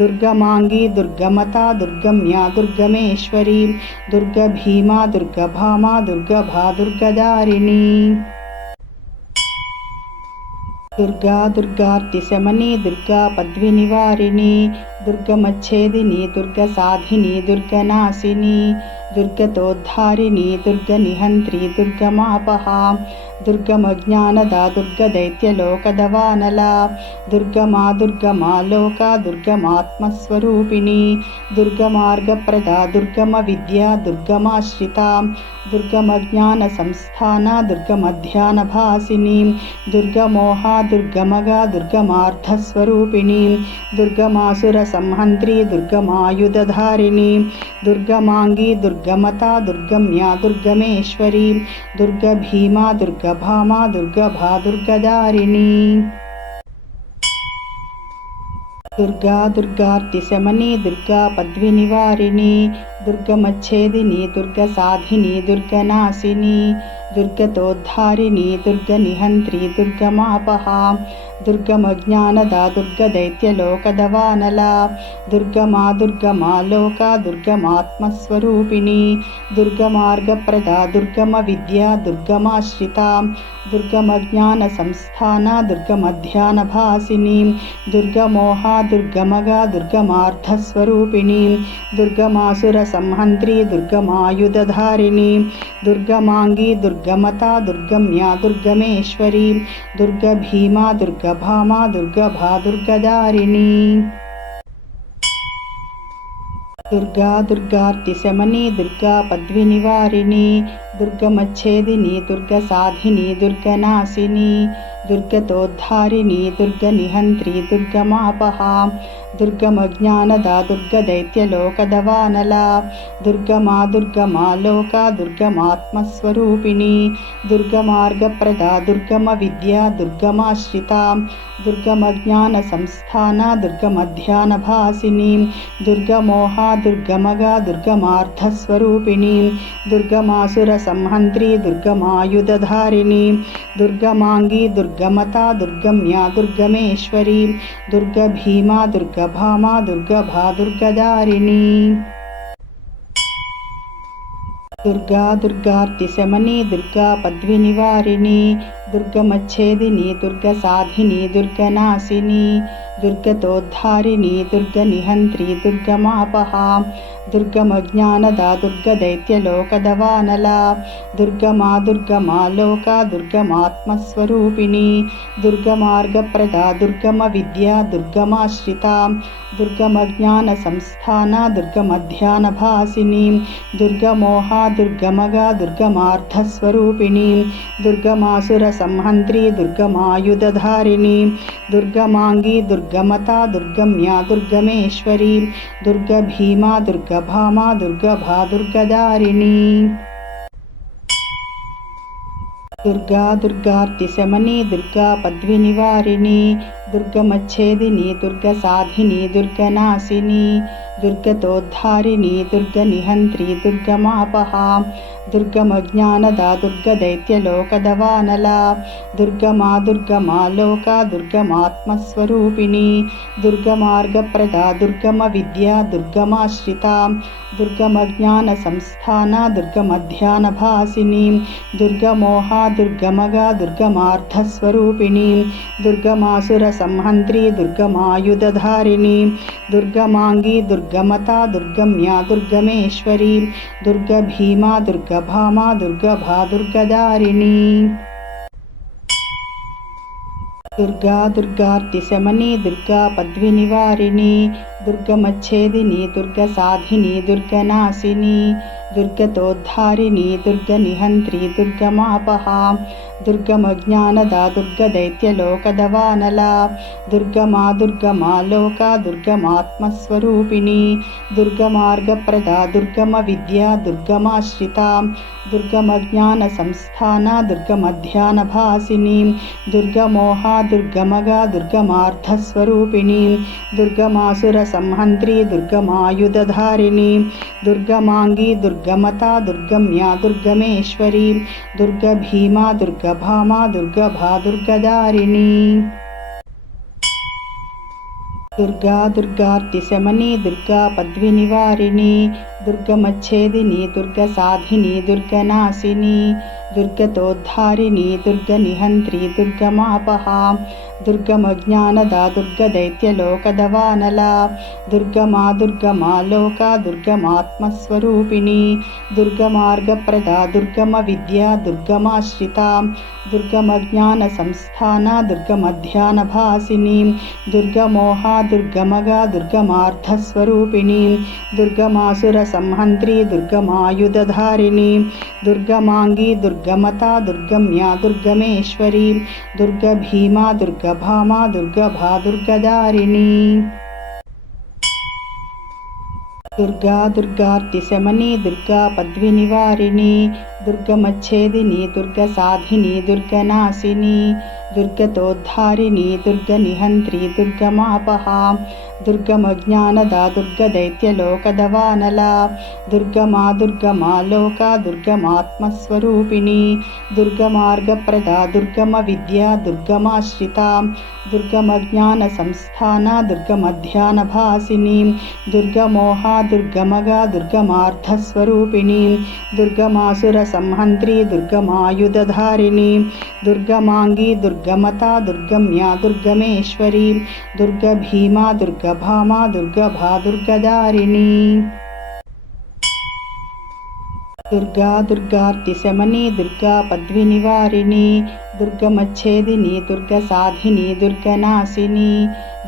దుర్గమాంగీ దుర్గమతా దుర్గమ్యా దుర్గమేశ్వరి దుర్గభీమా దుర్గభామా దుర్గభా దుర్గదారిణి Durga దుర్గార్తిశమని Durga పద్వినివారిణి దుర్గమచ్ఛేదిని దుర్గసాధిని దుర్గనాశిని దుర్గతోద్ధారిణి దుర్గనిహంత్రి దుర్గమాపహా దుర్గమజ్ఞానదా దుర్గదైత్యలోకదవానలా దుర్గమా దుర్గమాలోకా దుర్గమాత్మస్వరూపిణి దుర్గమార్గప్రదా దుర్గమవిద్యా దుర్గమాశ్రితా దుర్గమజ్ఞానసంస్థానా దుర్గమధ్యానభాసిని దుర్గమోహా దుర్గమగా దుర్గమార్థస్వరూపిణి దుర్గమాసురసంహంత్రి దుర్గమాయుధధారిణి దుర్గమాంగీ దుర్గమతా దుర్గమ్యా దుర్గమేశ్వరి దుర్గభీమా దుర్గభామా దుర్గభా దుర్గదారిణి Durga దుర్గార్తిశమని Durga పద్వినివారిణి దుర్గమచ్ఛేదిని దుర్గసాధిని దుర్గనాశిని దుర్గతోద్ధారిణి దుర్గనిహంత్రి దుర్గమాపహా దుర్గమజ్ఞానదా దుర్గదైత్యలోకదవానలా దుర్గమా దుర్గమాలోకా దుర్గమాత్మస్వరూపిణి దుర్గమార్గప్రదా దుర్గమవిద్యా దుర్గమాశ్రితా దుర్గమజ్ఞానసంస్థానా దుర్గమధ్యానభాసిని దుర్గమోహా దుర్గమగా దుర్గమార్థస్వరూపిణి దుర్గమాసురసంహంత్రి దుర్గమాయుధధారిణి దుర్గమాంగీ దుర్గమతా దుర్గమ్యా దుర్గమేశ్వరి దుర్గభీమా దుర్గభామా దుర్గభా దుర్గదారిణి Durga దుర్గార్తిశమని Durga పద్వినివారిని దుర్గమచ్ఛేదిని దుర్గసాధిని దుర్గనాశిని దుర్గతోద్ధారిణి దుర్గనిహంత్రి దుర్గమాపహా దుర్గమజ్ఞానదా దుర్గదైత్యలోకదవానలా దుర్గమా దుర్గమాలోకా దుర్గమాత్మస్వరూపిణి దుర్గమార్గప్రదా దుర్గమవిద్యా దుర్గమాశ్రితా దుర్గమజ్ఞానసంస్థానా దుర్గమధ్యానభాసిని దుర్గమోహా దుర్గమగా దుర్గమార్థస్వరూపిణి దుర్గమాసురసంహంత్రి దుర్గమాయుధధారిణి దుర్గమాంగీ దుర్గమతా దుర్గమ్యా దుర్గమేశ్వరి దుర్గభీమా దుర్గభామా దుర్గభా దుర్గదారిణి Durga దుర్గార్తిశమని Durga పద్వినివారిని దుర్గమచ్ఛేదిని దుర్గసాధిని దుర్గనాశిని దుర్గతోద్ధారిణి దుర్గనిహంత్రి దుర్గమాపహా దుర్గమజ్ఞానదా దుర్గదైత్యలోకదవానలా దుర్గమాలోకా దుర్గమాత్మస్వరూపిణి దుర్గమార్గప్రదా దుర్గమవిద్యా దుర్గమాశ్రితా దుర్గమజ్ఞానసంస్థానా దుర్గమధ్యానభాసిని దుర్గమోహా దుర్గమగా దుర్గమార్థస్వరూపిణి దుర్గమాసురసంహంత్రి దుర్గమాయుధధారిణి దుర్గమాంగీ దుర్గమతా దుర్గమ్యా దుర్గమేశ్వరి దుర్గభీమా దుర్గభామా దుర్గభా దుర్గదారిణి Durga దుర్గార్తిశమని Durga పద్వినివారిణి దుర్గమచ్ఛేదిని దుర్గసాధిని దుర్గనాశిని దుర్గతోద్ధారిణి దుర్గనిహంత్రి దుర్గమాపహా దుర్గమజ్ఞానదా దుర్గదైత్యలోకదవానలా దుర్గమాలోకా దుర్గమాత్మస్వరూపిణి దుర్గమార్గప్రదా దుర్గమవిద్యా దుర్గమాశ్రితా దుర్గమజ్ఞానసంస్థానా దుర్గమధ్యానభాసిని దుర్గమోహా దుర్గమగా దుర్గమార్థస్వరూపిణి దుర్గమాసురసంహంత్రి దుర్గమాయుధధారిణి దుర్గమాంగీ దుర్గమతా దుర్గమ్యా దుర్గమేశ్వరి దుర్గభీమా దుర్గభామా దుర్గభా దుర్గదారిణి Durga దుర్గార్తిశమని Durga పద్వినివారిణి దుర్గమచ్ఛేదిని దుర్గసాధిని దుర్గనాశిని దుర్గతోద్ధారిణి దుర్గనిహంత్రి దుర్గమాపహా దుర్గమజ్ఞానదా దుర్గదైత్యలోకదవానలా దుర్గమాలోకా దుర్గమాత్మస్వరూపిణి దుర్గమార్గప్రదా దుర్గమవిద్యా దుర్గమాశ్రితా దుర్గమజ్ఞానసంస్థానా దుర్గమధ్యానభాసిని దుర్గమోహా దుర్గమగా దుర్గమార్థస్వరూపిణి దుర్గమాసురసంహంత్రి దుర్గమాయుధధారిణి దుర్గమాంగీ దుర్గమతా దుర్గమ్యా దుర్గమేశ్వరి దుర్గభీమా దుర్గభామా దుర్గభా దుర్గదారిణి Durga దుర్గార్తిశమని Durga పద్వినివారిణి దుర్గమచ్ఛేదిని దుర్గసాధిని దుర్గనాశిని దుర్గతోద్ధారిణి దుర్గనిహంత్రి దుర్గమాపహా దుర్గమజ్ఞానదా దుర్గదైత్యలోకదవానలా దుర్గమాలోకా దుర్గమాత్మస్వరూపిణి దుర్గమార్గప్రదా దుర్గమవిద్యా దుర్గమాశ్రితా దుర్గమజ్ఞానసంస్థానా దుర్గమధ్యానభాసిని దుర్గమోహా దుర్గమగా దుర్గమార్థస్వరూపిణి దుర్గమాసురసంహంత్రి దుర్గమాయుధధారిణి దుర్గమాంగీ దుర్గమతా దుర్గమ్యా దుర్గమేశ్వరి దుర్గభీమా దుర్గభామా దుర్గభా దుర్గదారిణి Durga దుర్గార్తిశమని Durga పద్వినివారిణి దుర్గమచ్ఛేదిని దుర్గసాధిని దుర్గనాశిని దుర్గతోద్ధారిణి దుర్గనిహంత్రి దుర్గమాపహా దుర్గమజ్ఞానదా దుర్గదైత్యలోకదవానలా దుర్గమాలోకా దుర్గమాత్మస్వరూపిణి దుర్గమార్గప్రదా దుర్గమవిద్యా దుర్గమాశ్రితా దుర్గమజ్ఞానసంస్థానా దుర్గమధ్యానభాసిని దుర్గమోహా దుర్గమగా దుర్గమార్థస్వరూపిణి దుర్గమాసురసంహంత్రి దుర్గమాయుధధారిణి దుర్గమాంగీ దుర్గమతా దుర్గమ్యా దుర్గమేశ్వరి దుర్గభీమా దుర్గభామా దుర్గభా దుర్గదారిణి Durga దుర్గార్తిశమని Durga పద్వినివారిని దుర్గమచ్ఛేదిని దుర్గసాధిని దుర్గనాశిని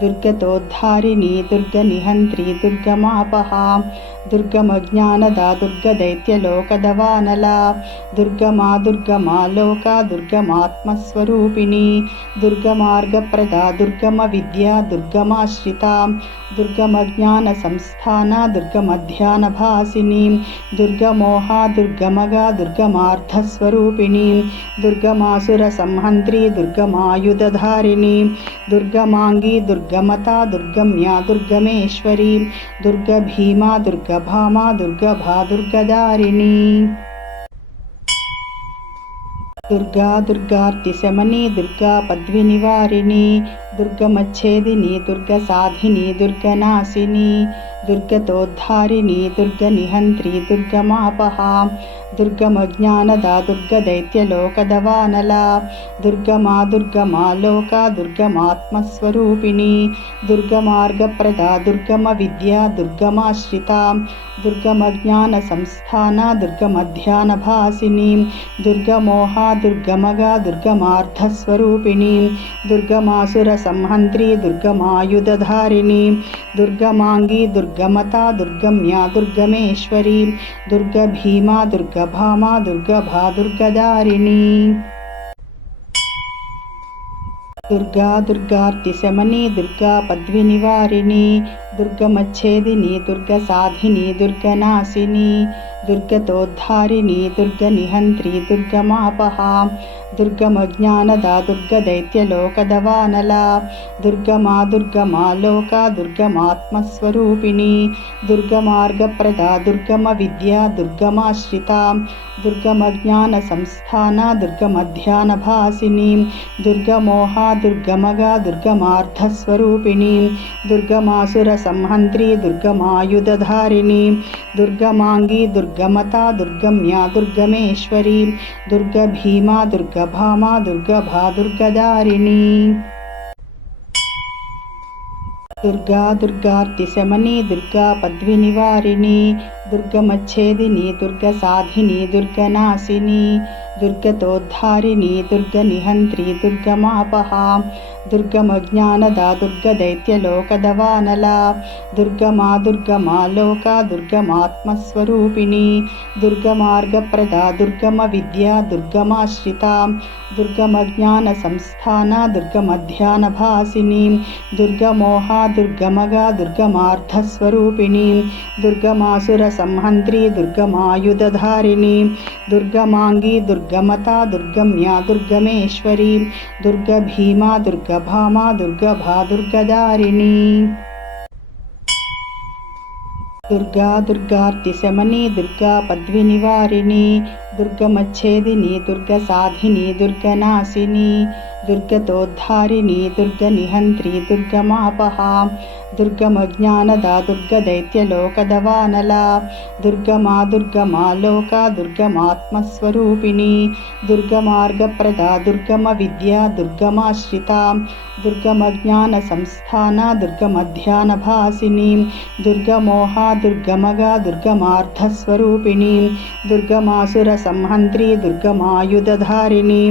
దుర్గతోద్ధారిణి దుర్గనిహంత్రి దుర్గమాపహా దుర్గమజ్ఞానదా దుర్గదైత్యలోకదవానలా దుర్గమాలోకా దుర్గమాత్మస్వరూపిణి దుర్గమార్గప్రదా దుర్గమవిద్యా దుర్గమాశ్రితా దుర్గమజ్ఞానసంస్థానా దుర్గమధ్యానభాసిని దుర్గమోహా దుర్గమగా దుర్గమార్థస్వరూపిణి దుర్గమాసురసంహంత్రి దుర్గమాయుధధారిణి దుర్గమాంగీ దుర్గమతా దుర్గమ్యా దుర్గమేశ్వరి దుర్గభీమా దుర్గభామా దుర్గభా దుర్గదారిణి Durga దుర్గార్తిశమని Durga పద్వినివారిని దుర్గమచ్ఛేదిని దుర్గసాధిని దుర్గనాశిని దుర్గతోద్ధారిణి దుర్గనిహంత్రి దుర్గమాపహా దుర్గమజ్ఞానదా దుర్గదైత్యలోకదవానలా దుర్గమా దుర్గమాలోకా దుర్గమాత్మస్వరూపిణి దుర్గమార్గప్రదా దుర్గమ Vidya దుర్గమాశ్రితా దుర్గమజ్ఞానసంస్థానా దుర్గమధ్యానభాసిని దుర్గమోహా దుర్గమగా దుర్గమార్థస్వరూపిణి దుర్గమాసురసంహంత్రి దుర్గమాయుధధారిణి దుర్గమాంగి దుర్గమతా దుర్గమ్యా దుర్గమేశ్వరి దుర్గభీమా దుర్గభామా దుర్గభా దుర్గదారిణి Durga దుర్గార్తిశమని Durga పద్వినివారిణి దుర్గమచ్ఛేదిని దుర్గసాధిని దుర్గనాశిని దుర్గతోద్ధారిణి దుర్గనిహంత్రి దుర్గమాపహా దుర్గమజ్ఞానదా దుర్గదైత్యలోకదవానలా దుర్గమా దుర్గమాలోకా దుర్గమాత్మస్వరూపిణి దుర్గమార్గప్రదా దుర్గమ Vidya దుర్గమాశ్రితా దుర్గమజ్ఞానసంస్థానా దుర్గమధ్యానభాసిని దుర్గమోహా దుర్గమగా దుర్గమార్థస్వరూపిణి దుర్గమాసురసంహంత్రి దుర్గమాయుధధారిణి దుర్గమాంగి దుర్గమతా దుర్గమ్యా దుర్గమేశ్వరి దుర్గభీమా దుర్గభామా దుర్గభా దుర్గదారిణి Durga దుర్గార్తిశమని Durga పద్వినివారిణి దుర్గమచ్ఛేదిని దుర్గసాధిని దుర్గనాశిని దుర్గతోద్ధారిణి దుర్గనిహంత్రి దుర్గమాపహా దుర్గమజ్ఞానదా దుర్గదైత్యలోకదవానలా దుర్గమా దుర్గమాలోకా దుర్గమాత్మస్వరూపిణి దుర్గమార్గప్రదా దుర్గమ Vidya దుర్గమాశ్రితా దుర్గమజ్ఞానసంస్థానా దుర్గమధ్యానభాసిని దుర్గమోహా దుర్గమగా దుర్గమార్థస్వరూపిణి దుర్గమాసురసంహంత్రి దుర్గమాయుధధారిణి దుర్గమాంగి దుర్గమతా దుర్గమ్యా దుర్గమేశ్వరి దుర్గభీమా దుర్గభామా దుర్గభా దుర్గదారిణి Durga దుర్గార్తిశమని Durga పద్వినివారిణి దుర్గమచ్ఛేదిని దుర్గసాధిని దుర్గనాశిని దుర్గతోద్ధారిణి దుర్గనిహంత్రి దుర్గమాపహా దుర్గమజ్ఞానదా దుర్గదైత్యలోకదవానలా దుర్గమా దుర్గమాలోకా దుర్గమాత్మస్వరూపిణి దుర్గమార్గప్రదా దుర్గమ Vidya దుర్గమాశ్రితా దుర్గమజ్ఞానసంస్థానా దుర్గమధ్యానభాసిని దుర్గమోహా దుర్గమగా దుర్గమార్థస్వరూపిణి దుర్గమాసురసంహంత్రి దుర్గమాయుధధారిణి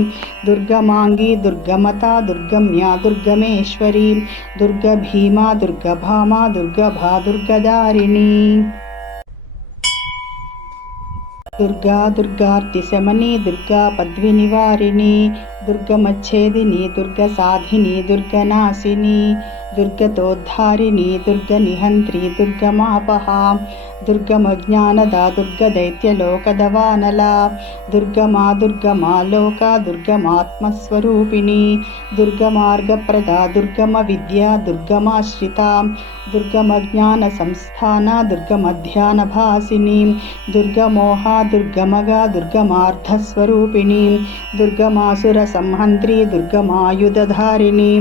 దుర్గమాంగి దుర్గమతా దుర్గమ్యా దుర్గమేశ్వరి దుర్గభీమా దుర్గభామా దుర్గభా దుర్గదారిణి Durga దుర్గార్తిశమని Durga పద్వినివారిణి దుర్గమచ్ఛేదిని దుర్గసాధిని దుర్గనాశిని దుర్గతోద్ధారిణి దుర్గనిహంత్రి దుర్గమాపహా దుర్గమజ్ఞానదా దుర్గదైత్యలోకదవానలా దుర్గమా దుర్గమాలోకా దుర్గమాత్మస్వరూపిణి దుర్గమార్గప్రదా దుర్గమ Vidya దుర్గమాశ్రితా దుర్గమజ్ఞానసంస్థానా దుర్గమధ్యానభాసిని దుర్గమోహా దుర్గమగా దుర్గమార్థస్వరూపిణి దుర్గమాసురసంహంత్రి దుర్గమాయుధధారిణి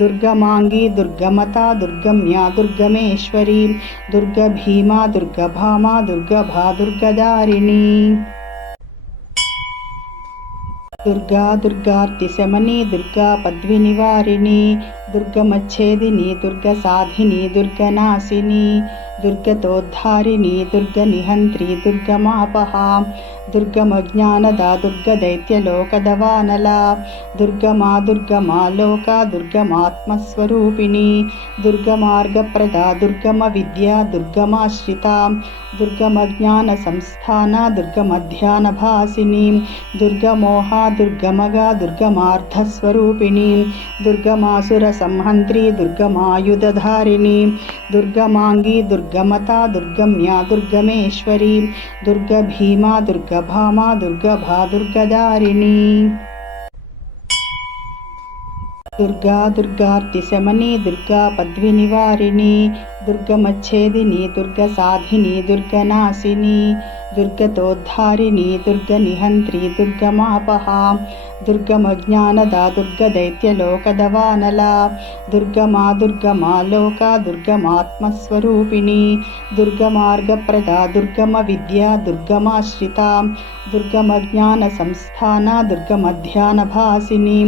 దుర్గమాంగి దుర్గమతా దుర్గమ్యా దుర్గమేశ్వరి దుర్గభీమా దుర్గభామా దుర్గభా దుర్గదారిణి Durga దుర్గార్తిశమని Durga పద్వినివారిణి దుర్గమచ్ఛేదిని దుర్గసాధిని దుర్గనాశిని దుర్గతోద్ధారిణి దుర్గనిహంత్రి దుర్గమాపహా దుర్గమజ్ఞానదా దుర్గదైత్యలోకదవానలా దుర్గమా దుర్గమాలోకా దుర్గమాత్మస్వరూపిణి దుర్గమార్గప్రదా దుర్గమ Vidya దుర్గమాశ్రితా దుర్గమజ్ఞానసంస్థానా దుర్గమధ్యానభాసిని దుర్గమోహా దుర్గమగా దుర్గమార్థస్వరూపిణి దుర్గమాసురసంహంత్రి దుర్గమాయుధధారిణి దుర్గమాంగి దుర్గమతా దుర్గమ్యా దుర్గమేశ్వరి దుర్గభీమా దుర్గభామా దుర్గభా దుర్గదారిణి Durga దుర్గార్తిశమని Durga పద్వినివారిణి దుర్గమచ్ఛేదిని దుర్గసాధిని దుర్గనాశిని దుర్గతోద్ధారిణి దుర్గనిహంత్రి దుర్గమాపహా దుర్గమజ్ఞానదా దుర్గదైత్యలోకదవానలా దుర్గమా దుర్గమాలోకా దుర్గమాత్మస్వరూపిణి దుర్గమార్గప్రదా దుర్గమ Vidya దుర్గమాశ్రితా దుర్గమజ్ఞానసంస్థానా దుర్గమధ్యానభాసిని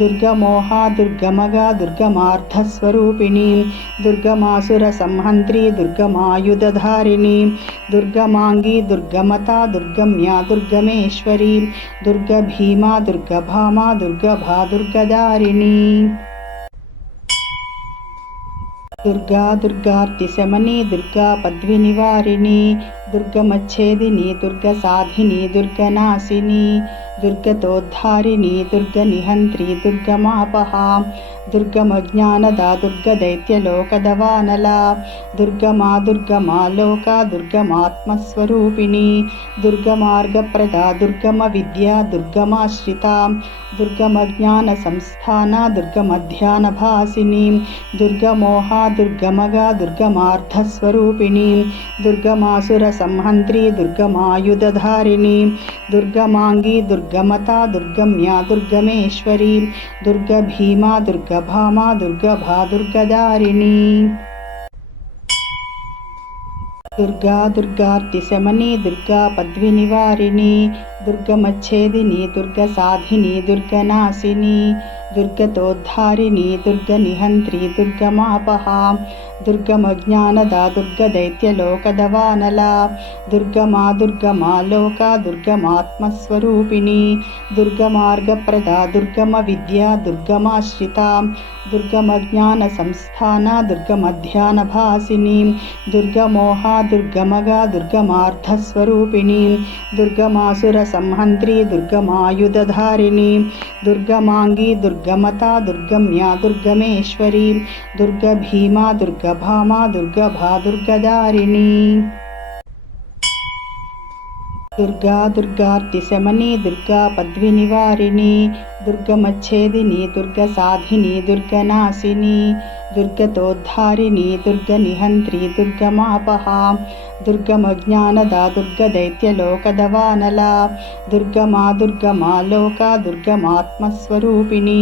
దుర్గమోహా దుర్గమగా దుర్గమార్థస్వరూపిణి దుర్గమాసురసంహంత్రి దుర్గమాయుధధారిణి దుర్గమాంగీ దుర్గమతా దుర్గమ్యా దుర్గమేశ్వరి దుర్గభీమా దుర్గభామా దుర్గభా దుర్గదారిణి Durga దుర్గార్తిశమని Durga పద్వినివారిణి దుర్గమచ్ఛేదిని దుర్గసాధిని దుర్గనాశిని దుర్గతోద్ధారిణి దుర్గనిహంత్రి దుర్గమాపహా దుర్గమజ్ఞానదా దుర్గదైత్యలోకదవానలా దుర్గమా దుర్గమాలోకా దుర్గమాత్మస్వరూపిణి దుర్గమార్గప్రదా దుర్గమ Vidya దుర్గమాశ్రితా దుర్గమజ్ఞానసంస్థానా దుర్గమధ్యానభాసిని దుర్గమోహా దుర్గమగా దుర్గమార్థస్వరూపిణి దుర్గమాసురసంహంత్రి దుర్గమాయుధధారిణి దుర్గమాంగీ దుర్గమతా దుర్గమ్యా దుర్గమేశ్వరి దుర్గభీమా దుర్గభామా దుర్గభా దుర్గదారిణి Durga దుర్గార్తిశమని Durga పద్వినివారిణి దుర్గమచ్ఛేదిని దుర్గసాధిని దుర్గనాశిని దుర్గతోద్ధారిణి దుర్గనిహంత్రి దుర్గమాపహా దుర్గమజ్ఞానదా దుర్గదైత్యలోకదవానలా దుర్గమా దుర్గమాలోకా దుర్గమాత్మస్వరూపిణి దుర్గమార్గప్రదా దుర్గమ Vidya దుర్గమాశ్రితా దుర్గమజ్ఞానసంస్థానా దుర్గమధ్యానభాసిని దుర్గమోహా దుర్గమగా దుర్గమార్థస్వరూపిణి దుర్గమాసురసంహంత్రి దుర్గమాయుధధారిణి దుర్గమాంగీ దుర్గమతా దుర్గమ్యా దుర్గమేశ్వరి దుర్గభీమా దుర్గభామా దుర్గభా దుర్గదారిణి Durga దుర్గార్తిశమని Durga పద్వినివారిణి దుర్గమచ్ఛేదిని దుర్గసాధిని దుర్గనాశిని దుర్గతోద్ధారిణి దుర్గనిహంత్రి దుర్గమాపహా దుర్గమజ్ఞానదా దుర్గదైత్యలోకదవానలా దుర్గమా దుర్గమాలోకా దుర్గమాత్మస్వరూపిణి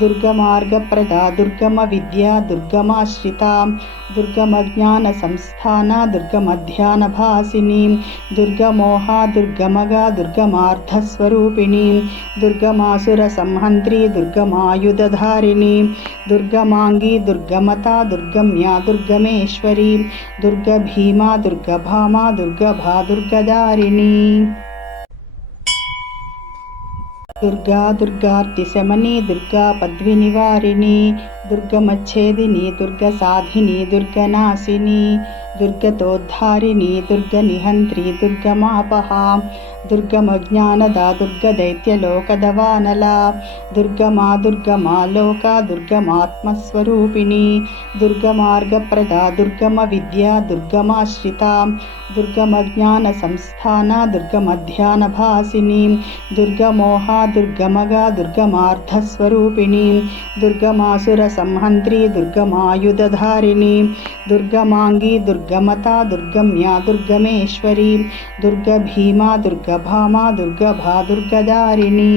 దుర్గమార్గప్రదా దుర్గమ Vidya దుర్గమాశ్రితా దుర్గమజ్ఞానసంస్థానా దుర్గమధ్యానభాసిని దుర్గమోహా దుర్గమగా దుర్గమార్థస్వరూపిణి దుర్గమాసురసంహంత్రి దుర్గమాయుధధారిణి దుర్గమాంగీ దుర్గమతా దుర్గమ్యా దుర్గమేశ్వరి దుర్గభీమా దుర్గభామా దుర్గభా దుర్గదారిణి Durga దుర్గార్తిశమని Durga పద్వినివారిణి దుర్గమచ్ఛేదిని దుర్గసాధిని దుర్గనాశిని దుర్గతోద్ధారిణి దుర్గనిహంత్రి దుర్గమాపహా దుర్గమజ్ఞానదా దుర్గదైత్యలోకదవానలా దుర్గమా దుర్గమాలోకా దుర్గమాత్మస్వరూపిణి దుర్గమార్గప్రదా దుర్గమ Vidya దుర్గమాశ్రితా దుర్గమజ్ఞానసంస్థానా దుర్గమధ్యానభాసిని దుర్గమోహా దుర్గమగా దుర్గమార్థస్వరూపిణి దుర్గమాసురసంహంత్రి దుర్గమాయుధధారిణి దుర్గమాంగీ దుర్గమతా దుర్గమ్యా దుర్గమేశ్వరి దుర్గభీమా దుర్గభామా దుర్గభా దుర్గదారిణి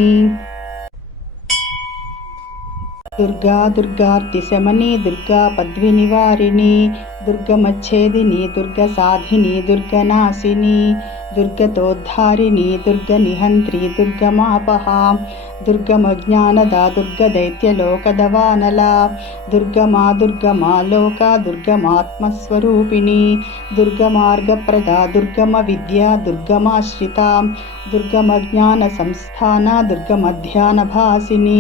Durga దుర్గార్తిశమని Durga పద్వినివారిని దుర్గమచ్ఛేదిని దుర్గసాధిని దుర్గనాశిని దుర్గతోద్ధారిణి దుర్గనిహంత్రి దుర్గమాపహా దుర్గమజ్ఞానదా దుర్గదైత్యలోకదవానలా దుర్గమా దుర్గమాలోకా దుర్గమాత్మస్వరూపిణి దుర్గమార్గప్రదా దుర్గమ Vidya దుర్గమాశ్రితా దుర్గమజ్ఞానసంస్థానా దుర్గమధ్యానభాసిని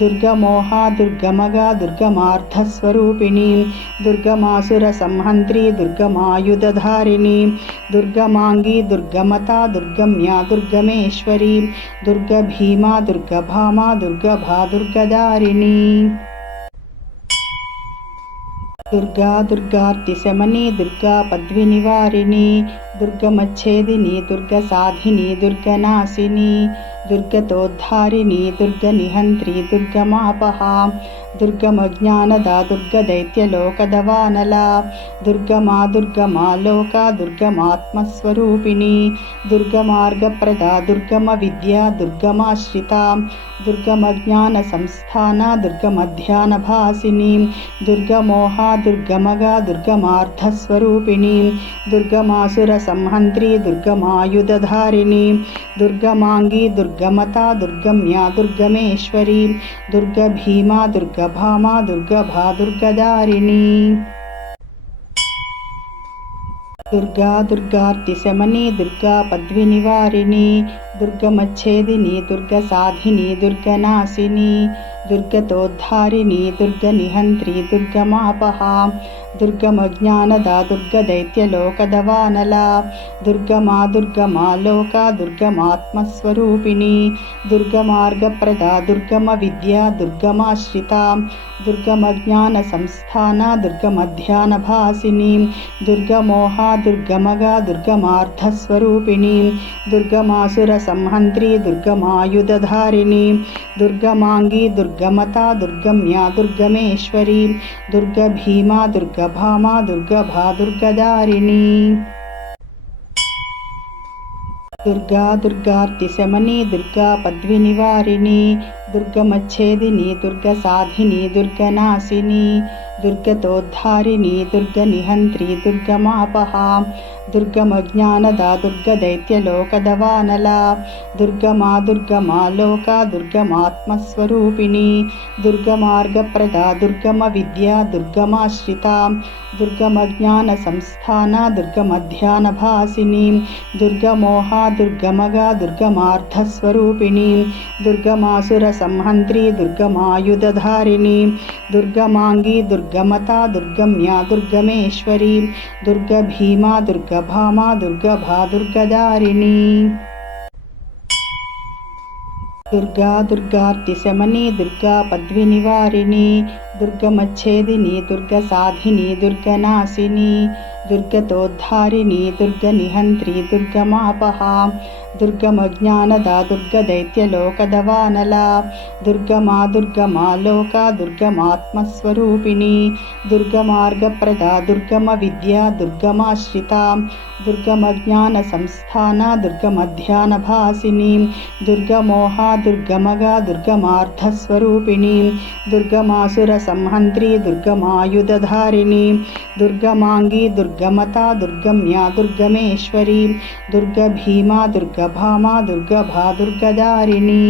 దుర్గమోహా దుర్గమగా దుర్గమార్థస్వరూపిణి దుర్గమాసురసంహంత్రి దుర్గమాయుధధారిణి దుర్గమాంగీ దుర్గమతా దుర్గమ్యా దుర్గమేశ్వరి దుర్గభీమా దుర్గభామా దుర్గభా దుర్గదారిణి Durga దుర్గార్తిశమని Durga పద్వినివారిని దుర్గమచ్ఛేదిని దుర్గసాధిని దుర్గనాశిని దుర్గతోద్ధారిణి దుర్గనిహంత్రి దుర్గమాపహా దుర్గమజ్ఞానదా దుర్గదైత్యలోకదవానలా దుర్గమా దుర్గమా Lokah దుర్గమాత్మస్వరూపిణి దుర్గమార్గప్రదా దుర్గమ Vidya దుర్గమాశ్రితా దుర్గమజ్ఞాన సంస్థాన దుర్గమధ్యానభాసిని దుర్గమోహా దుర్గమగా దుర్గమార్థస్వరూపిణి దుర్గమాసుర సంహంత్రి దుర్గమాయుధధారిణి దుర్గమాంగి దుర్గమతా దుర్గమ్యా దుర్గమేశ్వరి దుర్గభీమా దుర్గభామా దుర్గభా దుర్గదారిణి Durga దుర్గార్తిశమని Durga పద్వినివారిణి దుర్గమచ్ఛేదిని దుర్గసాధిని దుర్గనాశిని దుర్గతోద్ధారిణి దుర్గనిహంత్రి దుర్గమాపహా దుర్గమజ్ఞానదా దుర్గదైత్యలోకదవానలా దుర్గమా దుర్గమా Lokah దుర్గమాత్మస్వరూపిణి దుర్గమార్గప్రదా దుర్గమ Vidya దుర్గమాశ్రితా దుర్గమజ్ఞాన సంస్థాన దుర్గమధ్యానభాసిని దుర్గమోహా దుర్గమగా దుర్గమార్థస్వరూపిణి దుర్గమాసుర సంహంత్రి దుర్గమాయుధధారిణి దుర్గమాంగి దుర్గమతా దుర్గమ్యా దుర్గమేశ్వరి దుర్గభీమా దుర్గభామా దుర్గభా దుర్గదారిణి Durga దుర్గార్తిశమని Durga పద్వినివారిణి దుర్గమచ్ఛేదిని దుర్గసాధిని దుర్గనాశిని దుర్గతోద్ధారిణి దుర్గనిహంత్రి దుర్గమాపహా దుర్గమజ్ఞానదా దుర్గదైత్యలోకదవానలా దుర్గమా దుర్గమా Lokah దుర్గమాత్మస్వరూపిణి దుర్గమార్గప్రదా దుర్గమ Vidya దుర్గమాశ్రితా దుర్గమజ్ఞాన సంస్థాన దుర్గమధ్యానభాసిని దుర్గమోహా దుర్గమగా దుర్గమార్థస్వరూపిణి దుర్గమాసుర సంహంత్రి దుర్గమాయుధధారిణి దుర్గమాంగి దుర్గమతా దుర్గమ్యా దుర్గమేశ్వరి దుర్గభీమా దుర్గభామా దుర్గభా దుర్గదారిణి Durga దుర్గార్తిశమని Durga పద్వినివారిణి దుర్గమచ్ఛేదిని దుర్గసాధిని దుర్గనాశిని దుర్గతోద్ధారిణి దుర్గనిహంత్రి దుర్గమాపహా దుర్గమజ్ఞానదా దుర్గదైత్యలోకదవానలా దుర్గమా దుర్గమా Lokah దుర్గమాత్మస్వరూపిణి దుర్గమార్గప్రదా దుర్గమ Vidya దుర్గమాశ్రితా దుర్గమజ్ఞాన సంస్థాన దుర్గమధ్యానభాసిని దుర్గమోహా దుర్గమగా దుర్గమార్థస్వరూపిణి దుర్గమాసుర సంహంత్రి దుర్గమాయుధధారిణి దుర్గమాంగి దుర్గమతా దుర్గమ్యా దుర్గమేశ్వరి దుర్గభీమా దుర్గభామా దుర్గభా దుర్గదారిణి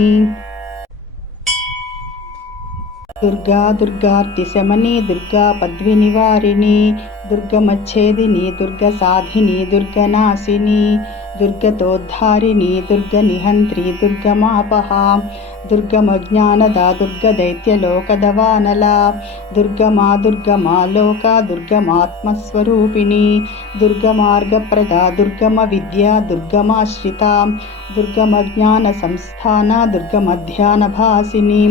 Durga దుర్గార్తిశమని Durga పద్వినివారిణి దుర్గమచ్ఛేదిని దుర్గసాధిని దుర్గనాశిని దుర్గతోద్ధారిణి దుర్గనిహంత్రి దుర్గమాపహా దుర్గమజ్ఞానదా దుర్గదైత్యలోకదవానలా దుర్గమా దుర్గమా Lokah దుర్గమాత్మస్వరూపిణి దుర్గమార్గప్రదా దుర్గమ Vidya దుర్గమాశ్రితా దుర్గమజ్ఞాన సంస్థాన దుర్గమధ్యానభాసిని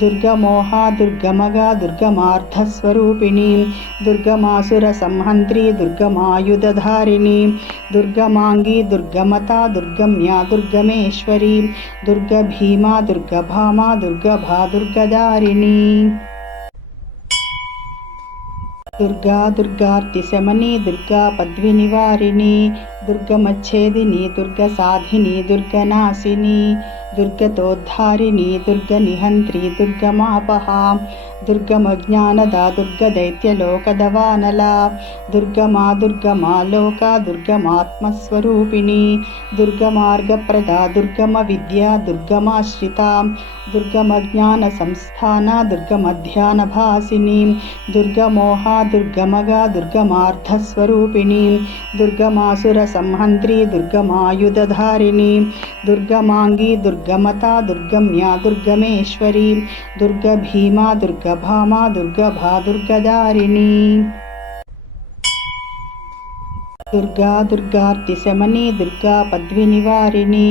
దుర్గమోహా దుర్గమగా దుర్గమార్థస్వరూపిణి దుర్గమాసుర సంహంత్రి దుర్గమాయుధధారిణి దుర్గమాంగి దుర్గమతా దుర్గమ్యా దుర్గమేశ్వరి దుర్గభీమా దుర్గభామా దుర్గభా దుర్గదారిణి Durga దుర్గార్తిశమని Durga పద్వినివారిని దుర్గమచ్ఛేదిని దుర్గసాధిని దుర్గనాశిని దుర్గతోద్ధారిణి దుర్గనిహంత్రి దుర్గమాపహా దుర్గమజ్ఞానదా దుర్గదైత్యలోకదవానలా దుర్గమా దుర్గమా Lokah దుర్గమాత్మస్వరూపిణి దుర్గమార్గప్రదా దుర్గమ Vidya దుర్గమాశ్రితా దుర్గమజ్ఞాన సంస్థాన దుర్గమధ్యానభాసిని దుర్గమోహా దుర్గమగా దుర్గమార్థస్వరూపిణి దుర్గమాసుర సంహంత్రి దుర్గమాయుధధారిణి దుర్గమాంగి దుర్గమతా దుర్గమ్యా దుర్గమేశ్వరి దుర్గభీమా దుర్గభామా దుర్గభా దుర్గదారిణి Durga దుర్గార్తిశమని Durga పద్వినివారిని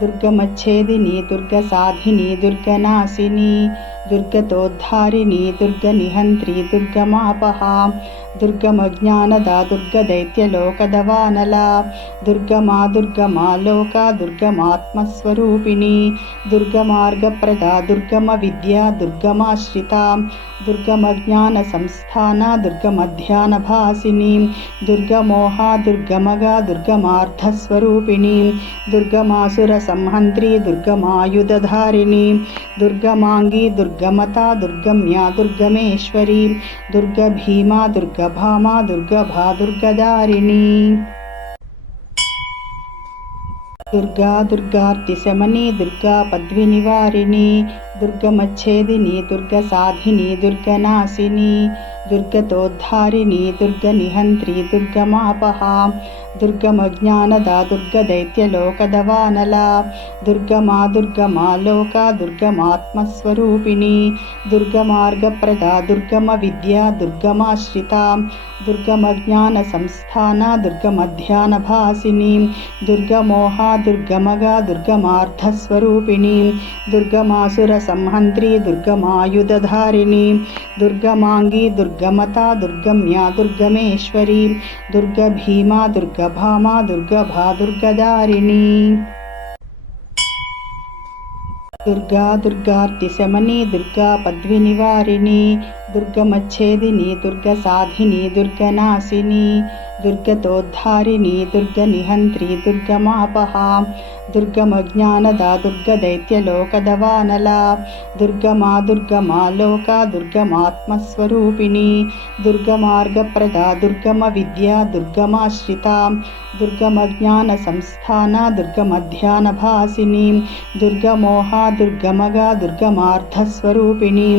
దుర్గమచ్ఛేదిని దుర్గసాధిని దుర్గనాశిని దుర్గతోద్ధారిణి దుర్గనిహంత్రి దుర్గమాపహా దుర్గమజ్ఞానదా దుర్గదైత్యలోకదవానలా దుర్గమా దుర్గమాలోకా దుర్గమాత్మస్వరూపిణి దుర్గమార్గప్రదా దుర్గమవిద్యా దుర్గమాశ్రితా దుర్గమజ్ఞానసంస్థానా దుర్గమధ్యానభాసిని దుర్గమోహా దుర్గమగా దుర్గమార్థస్వరూపిణి దుర్గమాసురసంహంత్రి దుర్గమాయుధధారిణి దుర్గమాంగీ దుర్గమతా దుర్గమ్యా దుర్గమేశ్వరి దుర్గభీమా దుర్గభామా దుర్గభా దుర్గదారిణి Durga దుర్గార్తిశమని Durga పద్వినివారిణి దుర్గమచ్ఛేదిని దుర్గసాధిని దుర్గనాశిని దుర్గతోద్ధారిణి దుర్గనిహంత్రి దుర్గమాపహా దుర్గమజ్ఞానదా దుర్గదైత్యలోకదవానలా దుర్గమా దుర్గమాలోకా దుర్గమాత్మస్వరూపిణి దుర్గమార్గప్రదా దుర్గమవిద్యా దుర్గమాశ్రితా దుర్గమజ్ఞానసంస్థానా దుర్గమధ్యానభాసిని దుర్గమోహా దుర్గమగా దుర్గమార్థస్వరూపిణి దుర్గమాసురసంహంత్రి దుర్గమాయుధధారిణి దుర్గమాంగీ దుర్గమతా దుర్గమ్యా దుర్గమేశ్వరి దుర్గభీమా దుర్గభామా దుర్గభా దుర్గదారిణి Durga దుర్గార్తిశమని Durga పద్వినివారిణి దుర్గమచ్ఛేదిని దుర్గసాధిని దుర్గనాశిని దుర్గతోద్ధారిణి దుర్గనిహంత్రి దుర్గమాపహా దుర్గమజ్ఞానదా దుర్గదైత్యలోకదవానలా దుర్గమా దుర్గమాలోకా దుర్గమాత్మస్వరూపిణి దుర్గమార్గప్రదా దుర్గమవిద్యా దుర్గమాశ్రితా దుర్గమజ్ఞానసంస్థానా దుర్గమధ్యానభాసిని దుర్గమోహా దుర్గమగా దుర్గమార్థస్వరూపిణి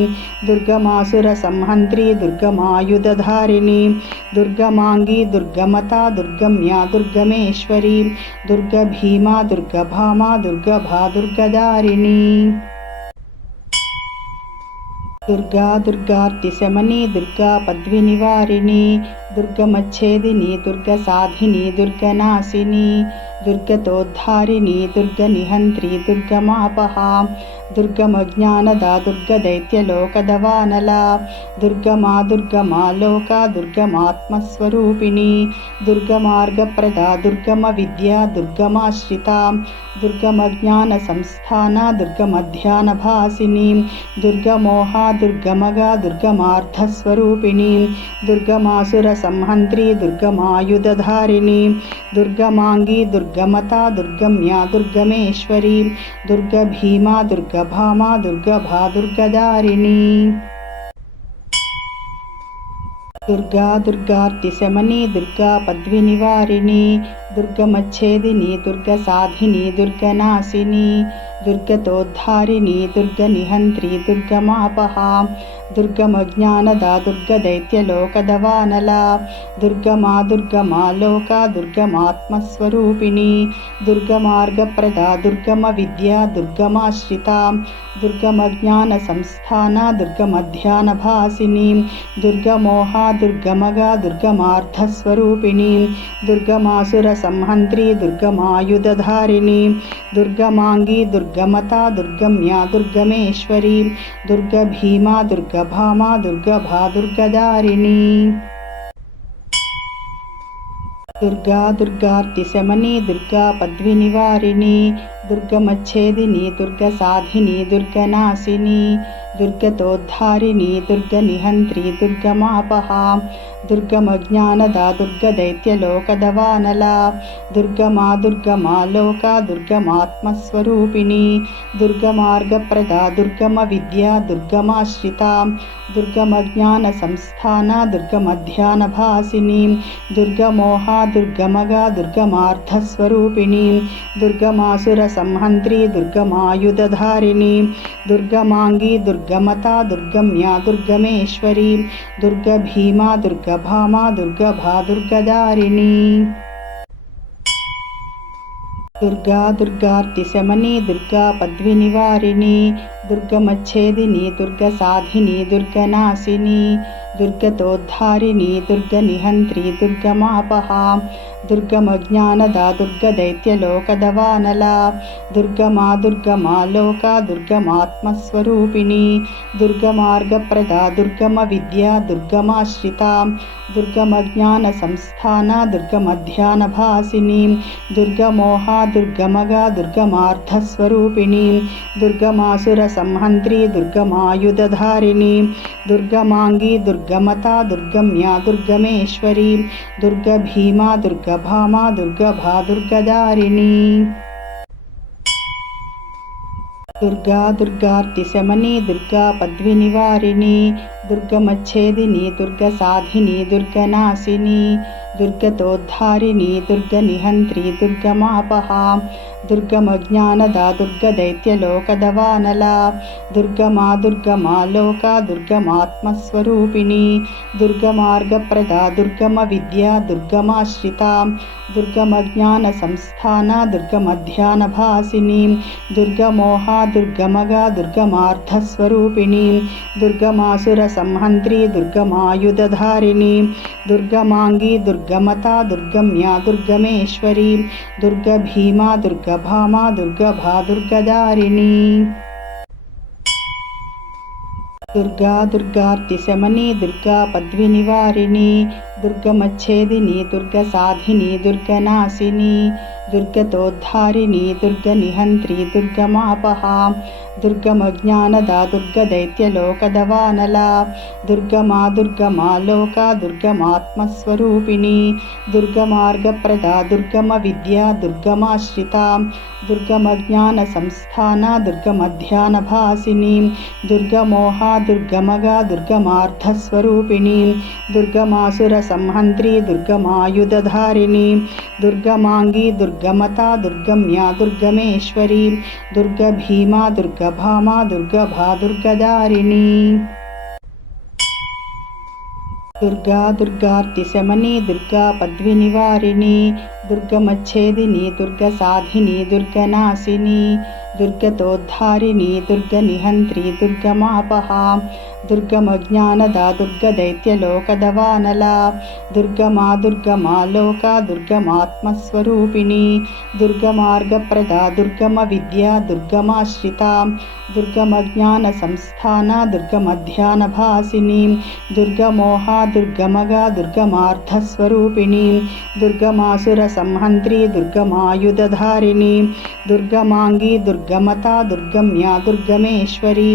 దుర్గమాసురసంహంత్రి దుర్గమాయుధధారిణి దుర్గమాంగీ దుర్గమతా దుర్గమ్యా దుర్గమేశ్వరి దుర్గభీమా దుర్గభామా దుర్గభా దుర్గదారిణి Durga దుర్గార్తిశమని Durga పద్వినివారిణి దుర్గమచ్ఛేదిని దుర్గసాధిని దుర్గనాశిని దుర్గతోద్ధారిణి దుర్గనిహంత్రి దుర్గమాపహా దుర్గమజ్ఞానదా దుర్గదైత్యలోకదవానలా దుర్గమా దుర్గమాలోకా దుర్గమాత్మస్వరూపిణి దుర్గమార్గప్రదా దుర్గమవిద్యా దుర్గమాశ్రితా దుర్గమజ్ఞానసంస్థానా దుర్గమధ్యానభాసిని దుర్గమోహా దుర్గమగా దుర్గమార్థస్వరూపిణి దుర్గమాసురసంహంత్రి దుర్గమాయుధధారిణి దుర్గమాంగీ దుర్గమతా దుర్గమ్యా దుర్గమేశ్వరి దుర్గభీమా దుర్గభామా దుర్గభా దుర్గదారిణి Durga దుర్గార్తిశమని Durga పద్వినివారిణి దుర్గమచ్ఛేదిని దుర్గసాధిని దుర్గనాశిని దుర్గతోద్ధారిణి దుర్గనిహంత్రి దుర్గమాపహా దుర్గమజ్ఞానదా దుర్గదైత్యలోకదవానలా దుర్గమా దుర్గమాలోకా దుర్గమాత్మస్వరూపిణి దుర్గమార్గప్రదా దుర్గమవిద్యా దుర్గమాశ్రితా దుర్గమజ్ఞానసంస్థానా దుర్గమధ్యానభాసిని దుర్గమోహా దుర్గమగా దుర్గమార్థస్వరూపిణి దుర్గమాసురసంహంత్రి దుర్గమాయుధధారిణి దుర్గమాంగీ దుర్గమతా దుర్గమ్యా దుర్గమేశ్వరి దుర్గభీమా దుర్గభామా దుర్గభా దుర్గదారిణి Durga దుర్గార్తిశమని Durga పద్వినివారిణి దుర్గమచ్ఛేదిని దుర్గసాధిని దుర్గనాశిని దుర్గతోద్ధారిణి దుర్గనిహంత్రి దుర్గమాపహా దుర్గమజ్ఞానదా దుర్గదైత్యలోకదవానలా దుర్గమా దుర్గమాలోకా దుర్గమాత్మస్వరూపిణి దుర్గమార్గప్రదా దుర్గమవిద్యా దుర్గమాశ్రితా దుర్గమజ్ఞానసంస్థానా దుర్గమధ్యానభాసిని దుర్గమోహా దుర్గమగా దుర్గమార్థస్వరూపిణి దుర్గమాసురసంహంత్రి దుర్గమాయుధధారిణి దుర్గమాంగీ దుర్గమతా దుర్గమ్యా దుర్గమేశ్వరి దుర్గభీమా దుర్గభామా దుర్గభా దుర్గదారిణి Durga దుర్గార్తిశమని Durga పద్వినివారిణి దుర్గమచ్ఛేదిని దుర్గసాధిని దుర్గనాశిని దుర్గతోద్ధారిణి దుర్గనిహంత్రి దుర్గమాపహా దుర్గమజ్ఞానదా దుర్గదైత్యలోకదవానలా దుర్గమా దుర్గమా Lokah దుర్గమాత్మస్వరూపిణి దుర్గమార్గప్రదా దుర్గమ Vidya దుర్గమాశ్రితా దుర్గమజ్ఞాన సంస్థాన దుర్గమధ్యానభాసిని దుర్గమోహా దుర్గమగా దుర్గమార్థస్వరూపిణి దుర్గమాసుర సంహంత్రి దుర్గమాయుధధారిణి దుర్గమాంగి దుర్గమతా దుర్గమ్యా దుర్గమేశ్వరి దుర్గభీమా దుర్గభామా దుర్గభా దుర్గదారిణి Durga దుర్గార్తిశమని Durga పద్వినివారిణి దుర్గమచ్ఛేదిని దుర్గసాధిని దుర్గనాశిని దుర్గతోద్ధారిణి దుర్గనిహంత్రి దుర్గమాపహా దుర్గమజ్ఞానదా దుర్గదైత్యలోకదవానలా దుర్గమా దుర్గమా Lokah దుర్గమాత్మస్వరూపిణి దుర్గమార్గప్రదా దుర్గమ Vidya దుర్గమాశ్రితా దుర్గమజ్ఞాన సంస్థాన దుర్గమధ్యానభాసిని దుర్గమోహా దుర్గమగా దుర్గమార్థస్వరూపిణి దుర్గమాసుర సంహంత్రి దుర్గమాయుధధారిణి దుర్గమాంగి దుర్గమతా దుర్గమ్యా దుర్గమేశ్వరి దుర్గభీమా దుర్గభామా దుర్గభా దుర్గదారిణి Durga దుర్గార్తిశమని Durga పద్వినివారిణి దుర్గమచ్ఛేదిని దుర్గసాధిని దుర్గనాశిని దుర్గతోద్ధారిణి దుర్గనిహంత్రి దుర్గమాపహా దుర్గమజ్ఞానదా దుర్గదైత్యలోకదవానలా దుర్గమా దుర్గమా Lokah దుర్గమాత్మస్వరూపిణి దుర్గమార్గప్రదా దుర్గమ Vidya దుర్గమాశ్రితా దుర్గమజ్ఞాన సంస్థాన దుర్గమధ్యానభాసిని దుర్గమోహా దుర్గమగా దుర్గమార్థస్వరూపిణి దుర్గమాసుర సంహంత్రి దుర్గమాయుధధారిణి దుర్గమాంగి దుర్గమతా దుర్గమ్యా దుర్గమేశ్వరి దుర్గభీమా దుర్గభామా దుర్గభా దుర్గదారిణి Durga దుర్గార్తిశమని Durga పద్వినివారిణి దుర్గమచ్ఛేదిని దుర్గసాధిని దుర్గనాశిని దుర్గతోద్ధారిణి దుర్గనిహంత్రి దుర్గమాపహా దుర్గమజ్ఞానదా దుర్గదైత్యలోకదవానలా దుర్గమా దుర్గమా Lokah దుర్గమాత్మస్వరూపిణి దుర్గమార్గప్రదా దుర్గమ Vidya దుర్గమాశ్రితా దుర్గమజ్ఞాన సంస్థాన దుర్గమధ్యానభాసిని దుర్గమోహా దుర్గమగా దుర్గమార్థస్వరూపిణి దుర్గమాసుర సంహంత్రి దుర్గమాయుధధారిణి దుర్గమాంగి దుర్గమతా దుర్గమ్యా దుర్గమేశ్వరి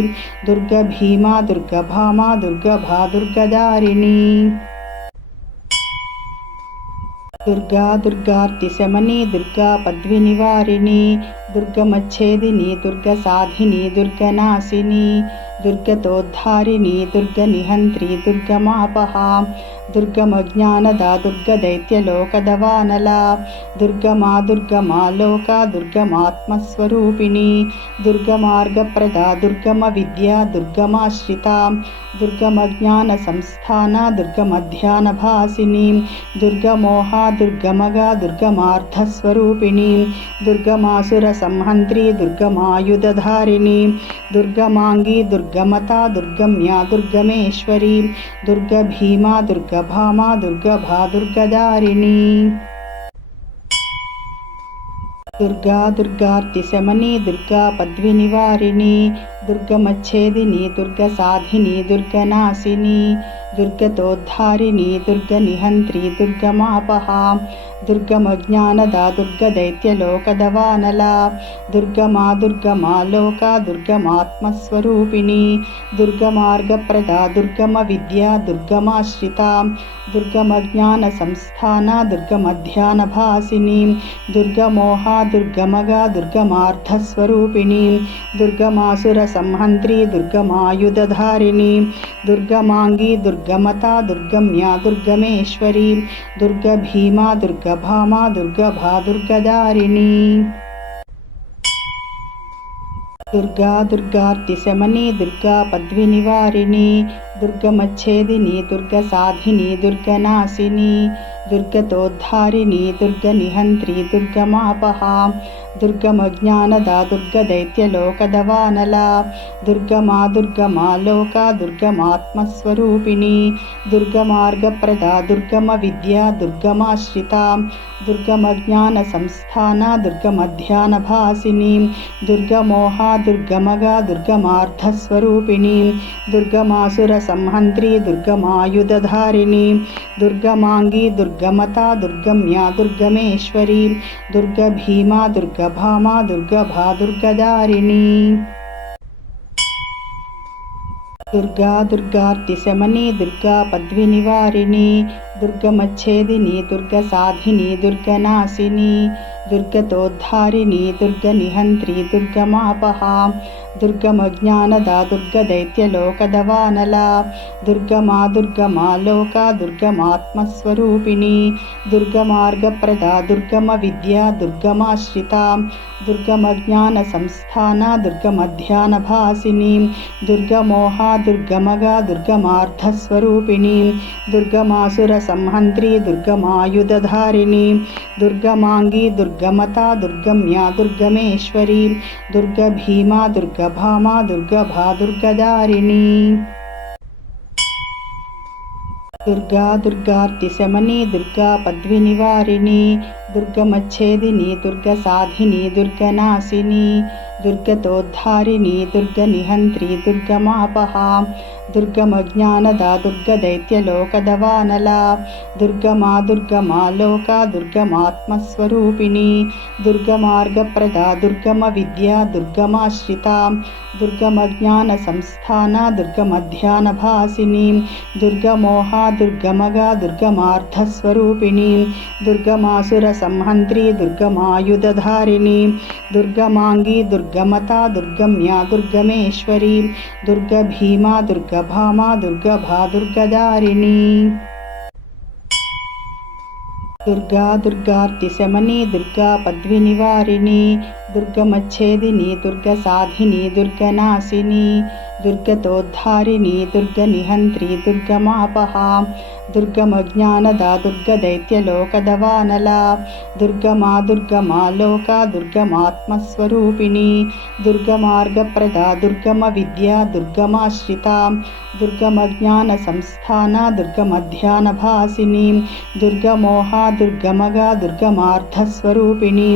దుర్గభీమా దుర్గభామా దుర్గభా దుర్గదారిణి Durga దుర్గార్తిశమని Durga పద్వినివారిణి దుర్గమచ్ఛేదిని దుర్గసాధిని దుర్గనాశిని దుర్గతోద్ధారిణి దుర్గనిహంత్రి దుర్గమాపహా దుర్గమజ్ఞానదా దుర్గదైత్యలోకదవానలా దుర్గమా దుర్గమా Lokah దుర్గమాత్మస్వరూపిణి దుర్గమార్గప్రదా దుర్గమ Vidya దుర్గమాశ్రితా దుర్గమజ్ఞాన సంస్థాన దుర్గమధ్యానభాసిని దుర్గమోహా దుర్గమగా దుర్గమార్థస్వరూపిణి దుర్గమాసుర సంహంత్రి దుర్గమాయుధధారిణి దుర్గమాంగి దుర్గమతా దుర్గమ్యా దుర్గమేశ్వరి దుర్గభీమా దుర్గభామా దుర్గభా దుర్గదారిణి Durga దుర్గార్తిశమని Durga పద్వినివారిణి దుర్గమచ్ఛేదిని దుర్గసాధిని దుర్గనాశిని దుర్గతోద్ధారిణి దుర్గనిహంత్రి దుర్గమాపహా దుర్గమజ్ఞానదా దుర్గదైత్యలోకదవానలా దుర్గమా దుర్గమా Lokah దుర్గమాత్మస్వరూపిణి దుర్గమార్గప్రదా దుర్గమ Vidya దుర్గమాశ్రితా దుర్గమజ్ఞాన సంస్థాన దుర్గమధ్యానభాసిని దుర్గమోహా దుర్గమగా దుర్గమార్థస్వరూపిణి దుర్గమాసుర సంహంత్రి దుర్గమాయుధధారిణి దుర్గమాంగి దుర్గమతా దుర్గమ్యా దుర్గమేశ్వరి దుర్గభీమా దుర్గభామా దుర్గభా దుర్గదారిణి Durga దుర్గార్తిశమని Durga పద్వినివారిణి దుర్గమచ్ఛేదిని దుర్గసాధిని దుర్గనాశిని దుర్గతోద్ధారిణి దుర్గనిహంత్రి దుర్గమాపహా దుర్గమజ్ఞానదా దుర్గదైత్యలోకదవానలా దుర్గమా దుర్గమా Lokah దుర్గమాత్మస్వరూపిణి దుర్గమార్గప్రదా దుర్గమ Vidya దుర్గమాశ్రితా దుర్గమజ్ఞాన సంస్థాన దుర్గమధ్యానభాసిని దుర్గమోహా దుర్గమగా దుర్గమార్థస్వరూపిణి దుర్గమాసుర సంహంత్రి దుర్గమాయుధధారిణి దుర్గమాంగి దుర్గమతా దుర్గమ్యా దుర్గమేశ్వరి దుర్గభీమా దుర్గభామా దుర్గభా దుర్గదారిణి Durga దుర్గార్తిశమని Durga పద్వినివారిణి దుర్గమచ్ఛేదిని దుర్గసాధిని దుర్గనాశిని దుర్గతోద్ధారిణి దుర్గనిహంత్రి దుర్గమాపహా దుర్గమజ్ఞానదా దుర్గదైత్యలోకదవానలా దుర్గమా దుర్గమా Lokah దుర్గమాత్మస్వరూపిణి దుర్గమార్గప్రదా దుర్గమ Vidya దుర్గమాశ్రితా దుర్గమజ్ఞాన సంస్థాన దుర్గమధ్యానభాసిని దుర్గమోహా దుర్గమగా దుర్గమార్థస్వరూపిణి దుర్గమాసుర సంహంత్రి దుర్గమాయుధధారిణి దుర్గమాంగి దుర్గమతా దుర్గమ్యా దుర్గమేశ్వరి దుర్గభీమా దుర్గభామా దుర్గభా దుర్గదారిణి Durga దుర్గార్తిశమని Durga పద్వినివారిణి దుర్గమచ్ఛేదిని దుర్గసాధిని దుర్గనాశిని దుర్గతోద్ధారిణి దుర్గనిహంత్రి దుర్గమాపహా దుర్గమజ్ఞానదా దుర్గదైత్యలోకదవానలా దుర్గమా దుర్గమా Lokah దుర్గమాత్మస్వరూపిణి దుర్గమార్గప్రదా దుర్గమ Vidya దుర్గమాశ్రితా దుర్గమజ్ఞాన సంస్థాన దుర్గమధ్యానభాసిని దుర్గమోహా దుర్గమగా దుర్గమార్థస్వరూపిణి దుర్గమాసుర సంహంత్రి దుర్గమాయుధధారిణి దుర్గమాంగి దుర్గమతా దుర్గమ్యా దుర్గమేశ్వరి దుర్గభీమా దుర్గభామా దుర్గభా దుర్గదారిణి Durga దుర్గార్తిశమని Durga పద్వినివారిణి దుర్గమచ్ఛేదిని దుర్గసాధిని దుర్గనాశిని దుర్గతోద్ధారిణి దుర్గనిహంత్రి దుర్గమాపహా దుర్గమజ్ఞానదా దుర్గదైత్యలోకదవానలా దుర్గమా దుర్గమా Lokah దుర్గమాత్మస్వరూపిణి దుర్గమార్గప్రదా దుర్గమ Vidya దుర్గమాశ్రితా దుర్గమజ్ఞాన సంస్థాన దుర్గమధ్యానభాసిని దుర్గమోహా దుర్గమగా దుర్గమార్థస్వరూపిణి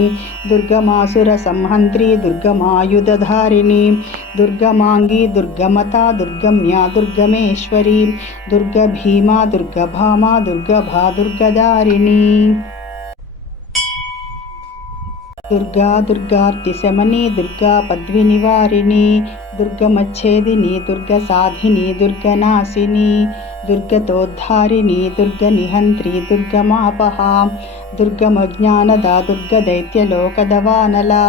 దుర్గమాసుర సంహంత్రి దుర్గమాయుధధారిణి దుర్గమాంగి దుర్గమతా దుర్గమ్యా దుర్గమేశ్వరి దుర్గభీమా దుర్గభామా దుర్గభా దుర్గదారిణి Durga దుర్గార్తిశమని Durga పద్వినివారిణి దుర్గమచ్ఛేదిని దుర్గసాధిని దుర్గనాశిని దుర్గతోద్ధారిణి దుర్గనిహంత్రి దుర్గమాపహా దుర్గమజ్ఞానదా దుర్గదైత్యలోకదవానలా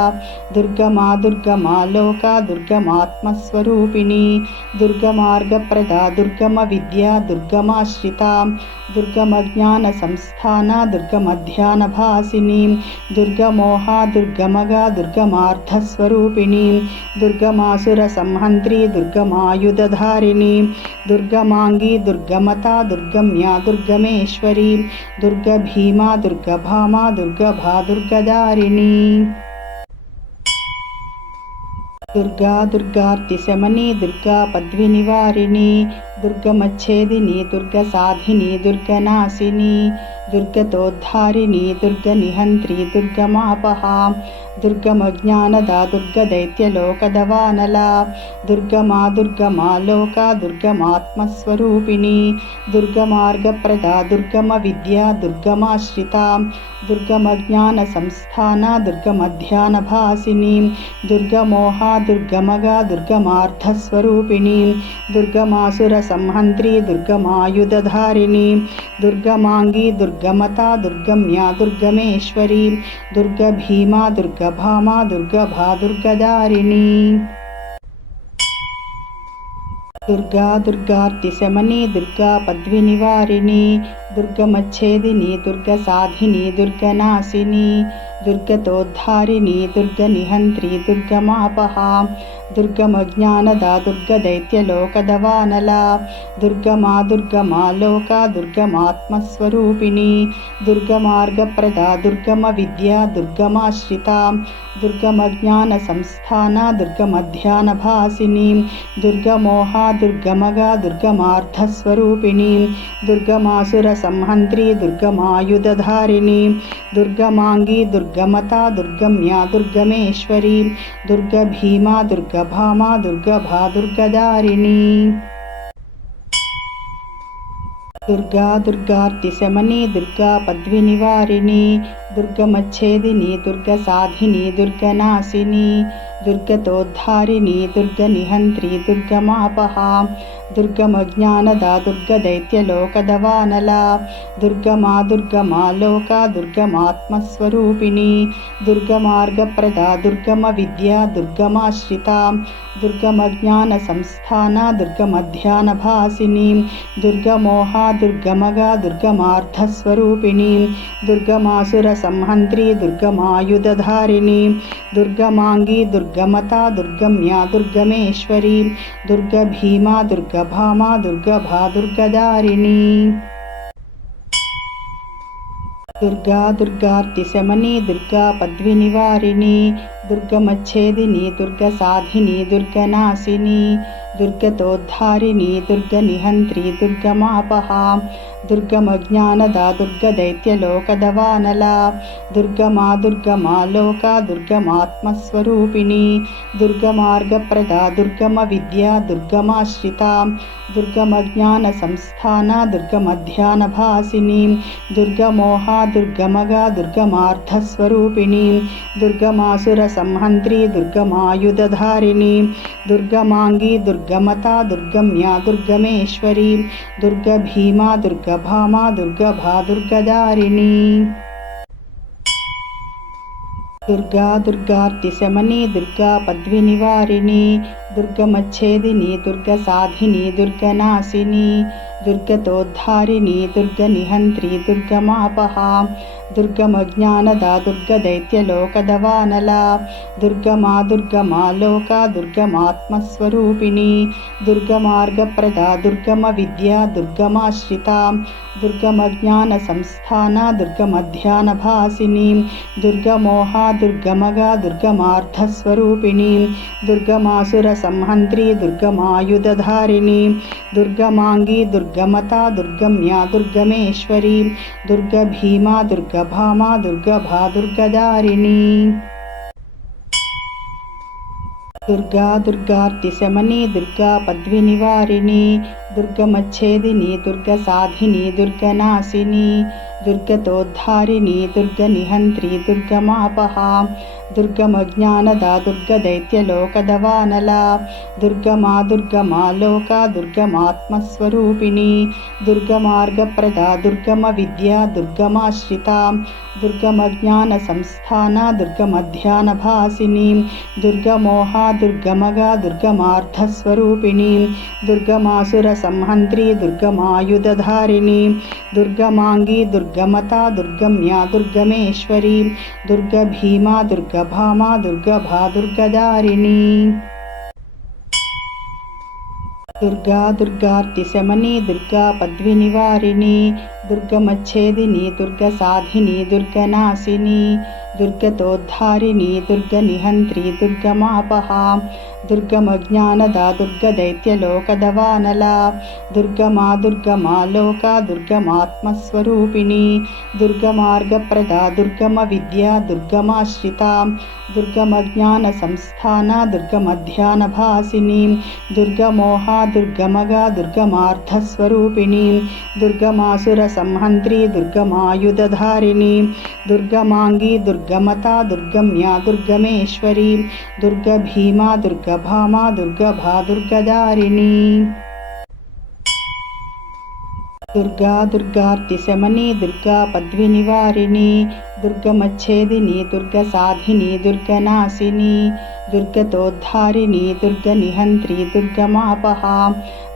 దుర్గమా దుర్గమా Lokah దుర్గమాత్మస్వరూపిణి దుర్గమార్గప్రదా దుర్గమ Vidya దుర్గమాశ్రితా దుర్గమజ్ఞాన సంస్థాన దుర్గమధ్యానభాసిని దుర్గమోహా దుర్గమగా దుర్గమార్థస్వరూపిణి దుర్గమాసుర సంహంత్రి దుర్గమాయుధధారిణి దుర్గమాంగి దుర్గమతా దుర్గమ్యా దుర్గమేశ్వరి దుర్గభీమా దుర్గభామా దుర్గభా దుర్గదారిణి Durga దుర్గార్తిశమని Durga పద్వినివారిణి దుర్గమచ్ఛేదిని దుర్గసాధిని దుర్గనాశిని దుర్గతోద్ధారిణి దుర్గనిహంత్రి దుర్గమాపహా దుర్గమజ్ఞానదా దుర్గదైత్యలోకదవానలా దుర్గమా దుర్గమా Lokah దుర్గమాత్మస్వరూపిణి దుర్గమార్గప్రదా దుర్గమ Vidya దుర్గమాశ్రితా దుర్గమజ్ఞాన సంస్థాన దుర్గమధ్యానభాసిని దుర్గమోహా దుర్గమగా దుర్గమార్థస్వరూపిణి దుర్గమాసుర సంహంత్రి దుర్గమాయుధధారిణి దుర్గమాంగి దుర్గమతా దుర్గమ్యా దుర్గమేశ్వరి దుర్గభీమా దుర్గభామా దుర్గభా దుర్గదారిణి Durga దుర్గార్తిశమని Durga పద్వినివారిణి దుర్గమచ్ఛేదిని దుర్గసాధిని దుర్గనాశిని దుర్గతోద్ధారిణి దుర్గనిహంత్రి దుర్గమాపహా దుర్గమజ్ఞానదా దుర్గదైత్యలోకదవానలా దుర్గమా దుర్గమా Lokah దుర్గమాత్మస్వరూపిణి దుర్గమార్గప్రదా దుర్గమ Vidya దుర్గమాశ్రితా దుర్గమజ్ఞాన సంస్థాన దుర్గమధ్యానభాసిని దుర్గమోహా దుర్గమగా దుర్గమార్థస్వరూపిణి దుర్గమాసుర సంహంత్రి దుర్గమాయుధధారిణి దుర్గమాంగి దుర్గమతా దుర్గమ్యా దుర్గమేశ్వరి దుర్గభీమా దుర్గభామా దుర్గభా దుర్గదారిణి Durga దుర్గార్తిశమని Durga పద్వినివారిణి దుర్గమచ్ఛేదిని దుర్గసాధిని దుర్గనాశిని దుర్గతోద్ధారిణి దుర్గనిహంత్రి దుర్గమాపహా దుర్గమజ్ఞానదా దుర్గదైత్యలోకదవానలా దుర్గమా దుర్గమా Lokah దుర్గమాత్మస్వరూపిణి దుర్గమార్గప్రదా దుర్గమ Vidya దుర్గమాశ్రితా దుర్గమజ్ఞాన సంస్థాన దుర్గమధ్యానభాసిని దుర్గమోహా దుర్గమగా దుర్గమార్థస్వరూపిణి దుర్గమాసుర సంహంత్రి దుర్గమాయుధధారిణి దుర్గమాంగి దుర్గమతా దుర్గమ్యా దుర్గమేశ్వరి దుర్గభీమా దుర్గభామా దుర్గభా దుర్గదారిణి Durga దుర్గార్తిశమని Durga పద్వినివారిణి దుర్గమచ్ఛేదిని దుర్గసాధిని దుర్గనాశిని దుర్గతోద్ధారిణి దుర్గనిహంత్రి దుర్గమాపహా దుర్గమజ్ఞానదా దుర్గదైత్యలోకదవానలా దుర్గమా దుర్గమా Lokah దుర్గమాత్మస్వరూపిణి దుర్గమార్గప్రదా దుర్గమ Vidya దుర్గమాశ్రితా దుర్గమజ్ఞాన సంస్థాన దుర్గమధ్యానభాసిని దుర్గమోహా దుర్గమగా దుర్గమార్థస్వరూపిణి దుర్గమాసుర సంహంత్రి దుర్గమాయుధధారిణి దుర్గమాంగి దుర్గమతా దుర్గమ్యా దుర్గమేశ్వరి దుర్గభీమా దుర్గభామా దుర్గభా దుర్గదారిణి Durga దుర్గార్తిశమని Durga పద్వినివారిణి దుర్గమచ్ఛేదిని దుర్గసాధిని దుర్గనాశిని దుర్గతోద్ధారిణి దుర్గనిహంత్రి దుర్గమాపహా దుర్గమజ్ఞానదా దుర్గదైత్యలోకదవానలా దుర్గమా దుర్గమా Lokah దుర్గమాత్మస్వరూపిణి దుర్గమార్గప్రదా దుర్గమ Vidya దుర్గమాశ్రితా దుర్గమజ్ఞాన సంస్థాన దుర్గమధ్యానభాసిని దుర్గమోహా దుర్గమగా దుర్గమార్థస్వరూపిణి దుర్గమాసుర సంహంత్రి దుర్గమాయుధధారిణి దుర్గమాంగి దుర్గమతా దుర్గమ్యా దుర్గమేశ్వరి దుర్గభీమా దుర్గభామా దుర్గభా దుర్గదారిణి Durga దుర్గార్తిశమని Durga పద్వినివారిణి దుర్గమచ్ఛేదిని దుర్గసాధిని దుర్గనాశిని దుర్గతోద్ధారిణి దుర్గనిహంత్రి దుర్గమాపహా దుర్గమజ్ఞానదా దుర్గదైత్యలోకదవానలా దుర్గమా దుర్గమా Lokah దుర్గమాత్మస్వరూపిణి దుర్గమార్గప్రదా దుర్గమ Vidya దుర్గమాశ్రితా దుర్గమజ్ఞాన సంస్థాన దుర్గమధ్యానభాసిని దుర్గమోహా దుర్గమగా దుర్గమార్థస్వరూపిణి దుర్గమాసుర సంహంత్రి దుర్గమాయుధధారిణి దుర్గమాంగి దుర్గమతా దుర్గమ్యా దుర్గమేశ్వరి దుర్గభీమా దుర్గభామా దుర్గభా దుర్గదారిణి Durga దుర్గార్తిశమని Durga పద్వినివారిని దుర్గమచ్ఛేదిని దుర్గసాధిని దుర్గనాశిని దుర్గతోద్ధారిణి దుర్గనిహంత్రి దుర్గమాపహా దుర్గమజ్ఞానదా దుర్గదైత్యలోకదవానలా దుర్గమా దుర్గమా Lokah దుర్గమాత్మస్వరూపిణి దుర్గమార్గప్రదా దుర్గమ Vidya దుర్గమాశ్రితా దుర్గమజ్ఞాన సంస్థాన దుర్గమధ్యానభాసిని దుర్గమోహా దుర్గమగా దుర్గమార్థస్వరూపిణి దుర్గమాసుర సంహంత్రి దుర్గమాయుధధారిణి దుర్గమాంగి దుర్గమతా దుర్గమ్యా దుర్గమేశ్వరి దుర్గభీమా దుర్గభామా దుర్గభా దుర్గదారిణి Durga దుర్గార్తిశమని Durga పద్వినివారిని దుర్గమచ్ఛేదిని దుర్గసాధిని దుర్గనాశిని దుర్గతోద్ధారిణి దుర్గనిహంత్రి దుర్గమాపహా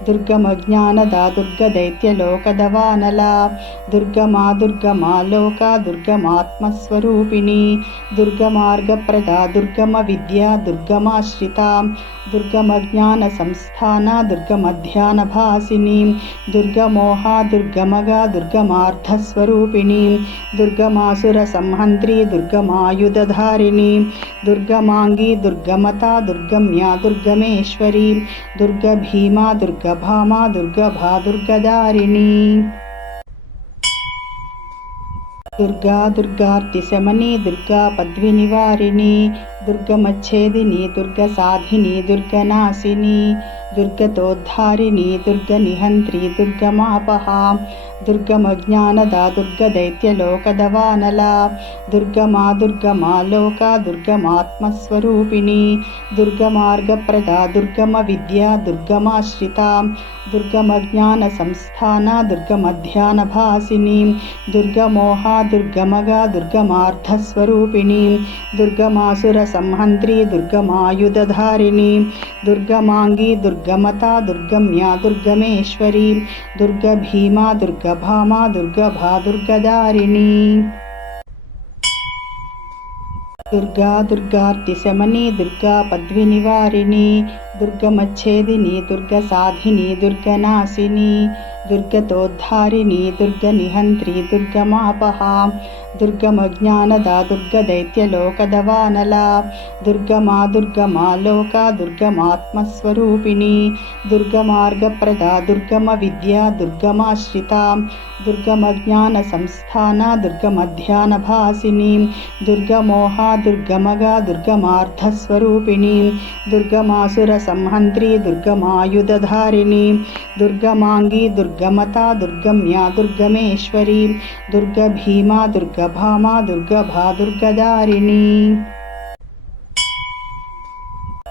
దుర్గమజ్ఞానదా దుర్గదైత్యలోకదవానలా దుర్గమా దుర్గమాలోకా దుర్గమాత్మస్వరూపిణి దుర్గమార్గప్రదా దుర్గమవిద్యా దుర్గమాశ్రితా దుర్గమజ్ఞానసంస్థానా దుర్గమధ్యానభాసిని దుర్గమోహా దుర్గమగా దుర్గమార్థస్వరూపిణి దుర్గమాసురసంహంత్రి దుర్గమాయుధధారిణి దుర్గమాంగీ దుర్గమతా దుర్గమ్యా దుర్గమేశ్వరి దుర్గభీమా దుర్గభామా దుర్గభా దుర్గదారిణి Durga దుర్గార్తిశమని Durga పద్వినివారిణి దుర్గమచ్ఛేదిని దుర్గసాధిని దుర్గనాశిని దుర్గతోద్ధారిణి దుర్గనిహంత్రి దుర్గమాపహా దుర్గమజ్ఞానదా దుర్గదైత్యలోకదవానలా దుర్గమా దుర్గమాలోకా దుర్గమాత్మస్వరూపిణి దుర్గమార్గప్రదా దుర్గమవిద్యా దుర్గమాశ్రితా దుర్గమజ్ఞానసంస్థానా దుర్గమధ్యానభాసిని దుర్గమోహా దుర్గమగా దుర్గమార్థస్వరూపిణి దుర్గమాసురసంహంత్రి దుర్గమాయుధధారిణి దుర్గమాంగీ దుర్గమతా దుర్గమ్యా దుర్గమేశ్వరి దుర్గభీమా దుర్గభామా దుర్గభా దుర్గదారిణి Durga దుర్గార్తిశమని Durga పద్వినివారిణి దుర్గమచ్ఛేదిని దుర్గసాధిని దుర్గనాశిని దుర్గతోద్ధారిణి దుర్గనిహంత్రి దుర్గమాపహా దుర్గమజ్ఞానదా దుర్గదైత్యలోకదవానలా దుర్గమా దుర్గమాలోకా దుర్గమాత్మస్వరూపిణి దుర్గమార్గప్రదా దుర్గమవిద్యా దుర్గమాశ్రితా దుర్గమజ్ఞానసంస్థానా దుర్గమధ్యానభాసిని దుర్గమోహా దుర్గమగా దుర్గమార్థస్వరూపిణి దుర్గమాసురసంహంత్రి దుర్గమాయుధధారిణి దుర్గమాంగీ దుర్గమతా దుర్గమ్యా దుర్గమేశ్వరి దుర్గభీమా దుర్గభామా దుర్గభా దుర్గదారిణి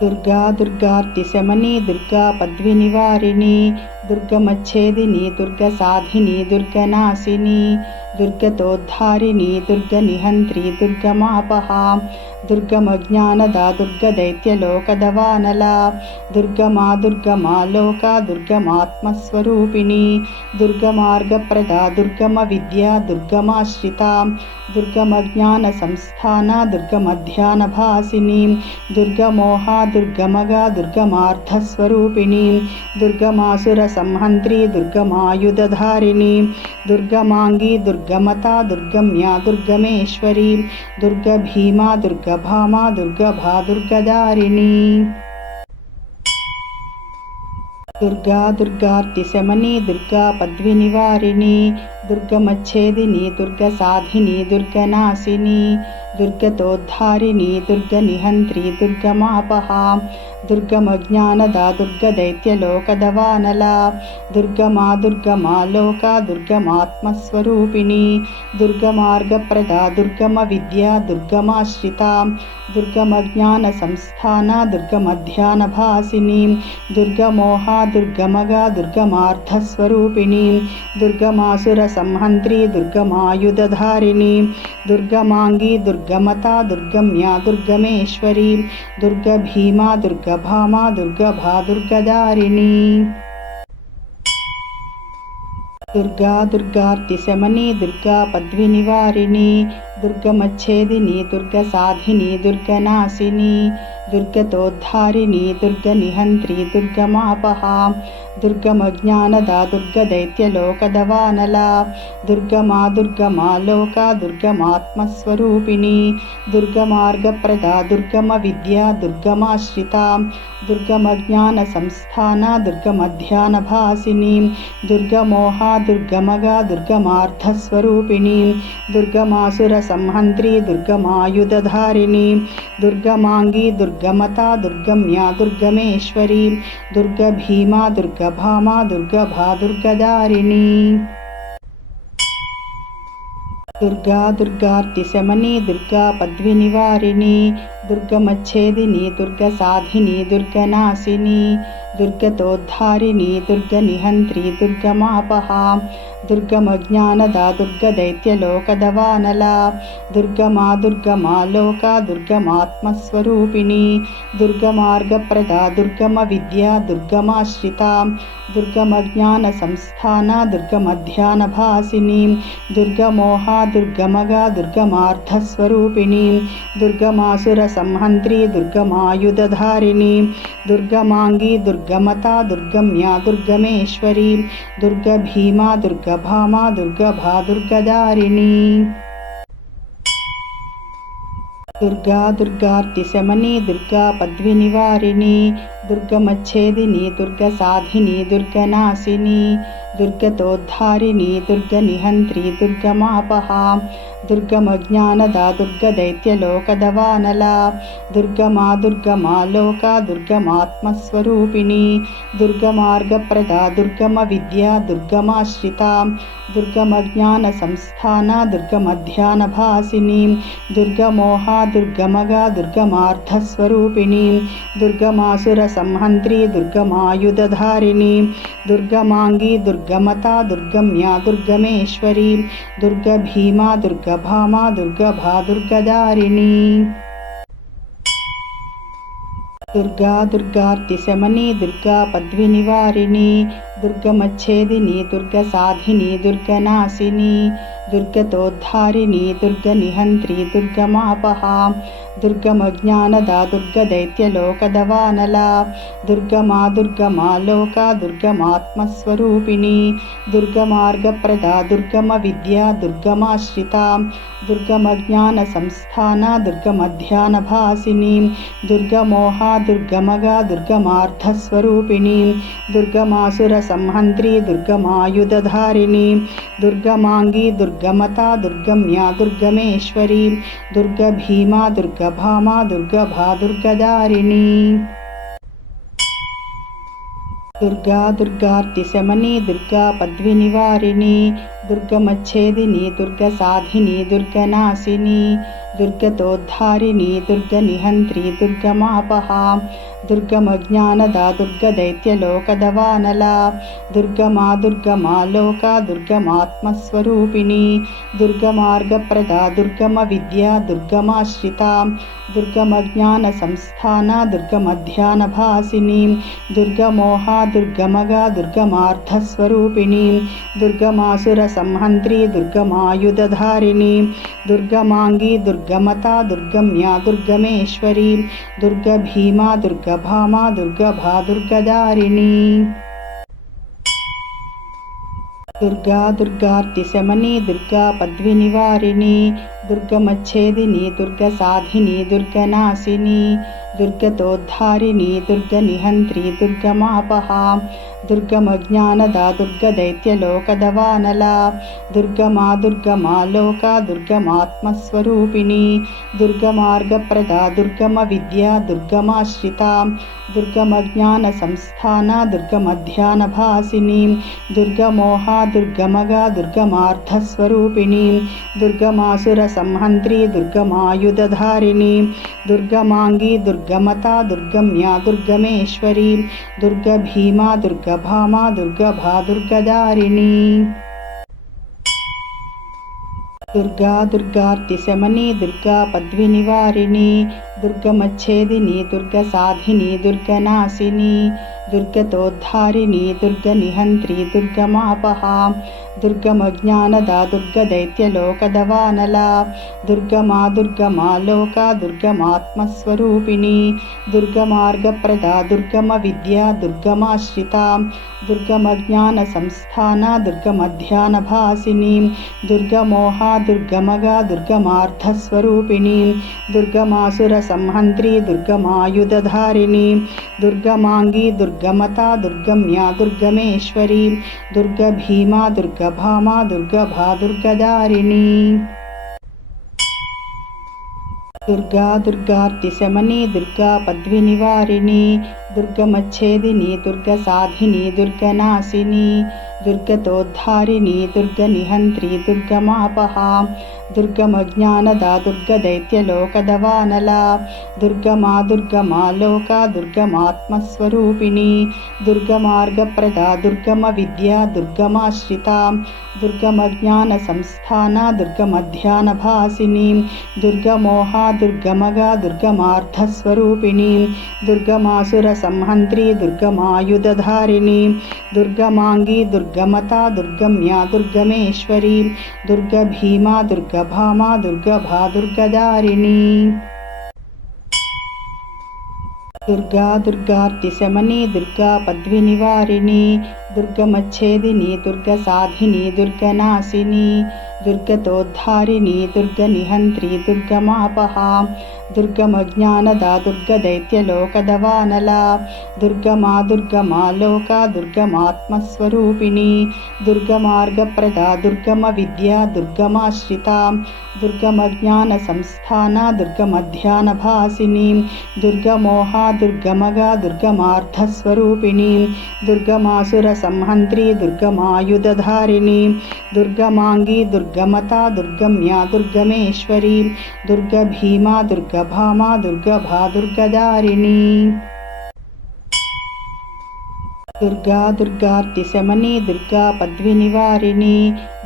Durga దుర్గార్తిశమని Durga పద్వినివారిణి దుర్గమచ్ఛేదిని దుర్గసాధిని దుర్గనాశిని దుర్గతోద్ధారిణి దుర్గనిహంత్రి దుర్గమాపహా దుర్గమజ్ఞానదా దుర్గదైత్యలోకదవానలా దుర్గమా దుర్గమాలోకా దుర్గమాత్మస్వరూపిణి దుర్గమార్గప్రదా దుర్గమవిద్యా దుర్గమాశ్రితా దుర్గమజ్ఞానసంస్థానా దుర్గమధ్యానభాసిని దుర్గమోహా దుర్గమగా దుర్గమార్థస్వరూపిణి దుర్గమాసురసంహంత్రి దుర్గమాయుధధారిణి దుర్గమాంగీ దుర్గమతా దుర్గమ్యా దుర్గమేశ్వరి దుర్గభీమా దుర్గభామా దుర్గభా దుర్గదారిణి Durga దుర్గార్తిశమని Durga పద్వినివారిణి దుర్గమచ్ఛేదిని దుర్గసాధిని దుర్గనాశిని దుర్గతోద్ధారిణి దుర్గనిహంత్రి దుర్గమాపహా దుర్గమజ్ఞానదా దుర్గదైత్యలోకదవానలా దుర్గమా దుర్గమాలోకా దుర్గమాత్మస్వరూపిణి దుర్గమార్గప్రదా దుర్గమవిద్యా దుర్గమాశ్రితా దుర్గమజ్ఞానసంస్థానా దుర్గమధ్యానభాసిని దుర్గమోహా దుర్గమగా దుర్గమార్థస్వరూపిణి దుర్గమాసురసంహంత్రి దుర్గమాయుధధారిణి దుర్గమాంగీ దుర్గమతా దుర్గమ్యా దుర్గమేశ్వరి దుర్గభీమా దుర్గభామా దుర్గభా దుర్గదారిణి Durga దుర్గార్తిశమని Durga పద్వినివారిణి దుర్గమచ్ఛేదిని దుర్గసాధిని దుర్గనాశిని దుర్గతోద్ధారిణి దుర్గనిహంత్రి దుర్గమాపహా దుర్గమజ్ఞానదా దుర్గదైత్యలోకదవానలా దుర్గమా దుర్గమాలోకా దుర్గమాత్మస్వరూపిణి దుర్గమార్గప్రదా దుర్గమవిద్యా దుర్గమాశ్రితా దుర్గమజ్ఞానసంస్థానా దుర్గమధ్యానభాసిని దుర్గమోహా దుర్గమగా దుర్గమార్థస్వరూపిణి దుర్గమాసురసంహంత్రి దుర్గమాయుధధారిణి దుర్గమాంగీ దుర్గమతా దుర్గమ్యా దుర్గమేశ్వరి దుర్గభీమా దుర్గభామా దుర్గభా దుర్గదారిణి Durga దుర్గార్తిశమని Durga పద్వినివారిణి దుర్గమచ్ఛేదిని దుర్గసాధిని దుర్గనాశిని దుర్గతోద్ధారిణి దుర్గనిహంత్రి దుర్గమాపహా దుర్గమజ్ఞానదా దుర్గదైత్యలోకదవానలా దుర్గమా దుర్గమా Lokah దుర్గమాత్మస్వరూపిణి దుర్గమార్గప్రదా దుర్గమ Vidya దుర్గమాశ్రితా దుర్గమజ్ఞాన సంస్థాన దుర్గమధ్యానభాసిని దుర్గమోహా దుర్గమగా దుర్గమార్థస్వరూపిణి దుర్గమాసుర సంహంత్రి దుర్గమాయుధధారిణి దుర్గమాంగి దుర్గమతా దుర్గమ్యా దుర్గమేశ్వరి దుర్గభీమా దుర్గభామా దుర్గభా దుర్గదారిణి Durga దుర్గార్తిశమని Durga పద్వినివారిణి దుర్గమచ్ఛేదిని దుర్గసాధిని దుర్గనాశిని దుర్గతోద్ధారిణి దుర్గనిహంత్రి దుర్గమాపహా దుర్గమజ్ఞానదా దుర్గదైత్యలోకదవానలా దుర్గమా దుర్గమా Lokah దుర్గమాత్మస్వరూపిణి దుర్గమార్గప్రదా దుర్గమ Vidya దుర్గమాశ్రితా దుర్గమజ్ఞాన సంస్థాన దుర్గమధ్యానభాసిని దుర్గమోహా దుర్గమగా దుర్గమార్థస్వరూపిణి దుర్గమాసుర సంహంత్రి దుర్గమాయుధధారిణి దుర్గమాంగి దుర్గమతా దుర్గమ్యా దుర్గమేశ్వరి దుర్గభీమా దుర్గభామా దుర్గభా దుర్గదారిణి Durga దుర్గార్తిశమని Durga పద్వినివారిణి దుర్గమచ్ఛేదిని దుర్గసాధిని దుర్గనాశిని దుర్గతోద్ధారిణి దుర్గనిహంత్రి దుర్గమాపహా దుర్గమజ్ఞానదా దుర్గదైత్యలోకదవానలా దుర్గమా దుర్గమా Lokah దుర్గమాత్మస్వరూపిణి దుర్గమార్గప్రదా దుర్గమ Vidya దుర్గమాశ్రితా దుర్గమజ్ఞాన సంస్థాన దుర్గమధ్యానభాసిని దుర్గమోహా దుర్గమగా దుర్గమార్థస్వరూపిణి దుర్గమాసుర సంహంత్రి దుర్గమాయుధధారిణి దుర్గమాంగి దుర్గమతా దుర్గమ్యా దుర్గమేశ్వరి దుర్గభీమా దుర్గభామా దుర్గభా దుర్గదారిణి Durga దుర్గార్తిశమని Durga పద్వినివారిణి దుర్గమచ్ఛేదిని దుర్గసాధిని దుర్గనాశిని దుర్గతోద్ధారిణి దుర్గనిహంత్రి దుర్గమాపహా దుర్గమజ్ఞానదా దుర్గదైత్యలోకదవానలా దుర్గమా దుర్గమా Lokah దుర్గమాత్మస్వరూపిణి దుర్గమార్గప్రదా దుర్గమ Vidya దుర్గమాశ్రితా దుర్గమజ్ఞాన సంస్థాన దుర్గమధ్యానభాసిని దుర్గమోహా దుర్గమగా దుర్గమార్థస్వరూపిణి దుర్గమాసుర సంహంత్రి దుర్గమాయుధధారిణి దుర్గమాంగి దుర్గమతా దుర్గమ్యా దుర్గమేశ్వరి దుర్గభీమా దుర్గభామా దుర్గభా దుర్గదారిణి Durga దుర్గార్తిశమని Durga పద్వినివారిణి దుర్గమచ్ఛేదిని దుర్గసాధిని దుర్గనాశిని దుర్గతోద్ధారిణి దుర్గనిహంత్రి దుర్గమాపహా దుర్గమజ్ఞానదా దుర్గదైత్యలోకదవానలా దుర్గమా దుర్గమా Lokah దుర్గమాత్మస్వరూపిణి దుర్గమార్గప్రదా దుర్గమ Vidya దుర్గమాశ్రితా దుర్గమజ్ఞాన సంస్థాన దుర్గమధ్యానభాసిని దుర్గమోహా దుర్గమగా దుర్గమార్థస్వరూపిణి దుర్గమాసుర సంహంత్రి దుర్గమాయుధధారిణి దుర్గమాంగి దుర్గమతా దుర్గమ్యా దుర్గమేశ్వరి దుర్గభీమా దుర్గభామా దుర్గభా దుర్గదారిణి Durga దుర్గార్తిశమని Durga పద్వినివారిణి దుర్గమచ్ఛేదిని దుర్గసాధిని దుర్గనాశిని దుర్గతోద్ధారిణి దుర్గనిహంత్రి దుర్గమాపహా దుర్గమజ్ఞానదా దుర్గదైత్యలోకదవానలా దుర్గమా దుర్గమా Lokah దుర్గమాత్మస్వరూపిణి దుర్గమార్గప్రదా దుర్గమ Vidya దుర్గమాశ్రితా దుర్గమజ్ఞాన సంస్థాన దుర్గమధ్యానభాసిని దుర్గమోహా దుర్గమగా దుర్గమార్థస్వరూపిణి దుర్గమాసుర సంహంత్రి దుర్గమాయుధధారిణి దుర్గమాంగి దుర్గమతా దుర్గమ్యా దుర్గమేశ్వరి దుర్గభీమా దుర్గభామా దుర్గభా దుర్గదారిణి Durga దుర్గార్తిశమని Durga పద్వినివారిణి దుర్గమచ్ఛేదిని దుర్గసాధిని దుర్గనాశిని దుర్గతోద్ధారిణి దుర్గనిహంత్రి దుర్గమాపహా దుర్గమజ్ఞానదా దుర్గదైత్యలోకదవానలా దుర్గమా దుర్గమా Lokah దుర్గమాత్మస్వరూపిణి దుర్గమార్గప్రదా దుర్గమ Vidya దుర్గమాశ్రితా దుర్గమజ్ఞాన సంస్థానా దుర్గమధ్యానభాసిని దుర్గమోహా దుర్గమగా దుర్గమార్థస్వరూపిణి దుర్గమాసుర సంహంత్రి దుర్గమాయుధధారిణి దుర్గమాంగి దుర్గమతా దుర్గమ్యా దుర్గమేశ్వరి దుర్గభీమా దుర్గభామా దుర్గభా దుర్గదారిణి Durga దుర్గార్తిశమని Durga పద్వినివారిణి దుర్గమచ్ఛేదిని దుర్గసాధిని దుర్గనాశిని దుర్గతోద్ధారిణి దుర్గనిహంత్రి దుర్గమాపహా దుర్గమజ్ఞానదా దుర్గదైత్యలోకదవానలా దుర్గమా దుర్గమా Lokah దుర్గమాత్మస్వరూపిణి దుర్గమార్గప్రదా దుర్గమ Vidya దుర్గమాశ్రితా దుర్గమజ్ఞాన సంస్థానా దుర్గమధ్యానభాసిని దుర్గమోహా దుర్గమగా దుర్గమార్థస్వరూపిణి దుర్గమాసుర సంహంత్రి దుర్గమాయుధధారిణి దుర్గమాంగి దుర్గమతా దుర్గమ్యా దుర్గమేశ్వరి దుర్గభీమా దుర్గభామా దుర్గభా దుర్గదారిణి Durga దుర్గార్తిశమని Durga పద్వినివారిణి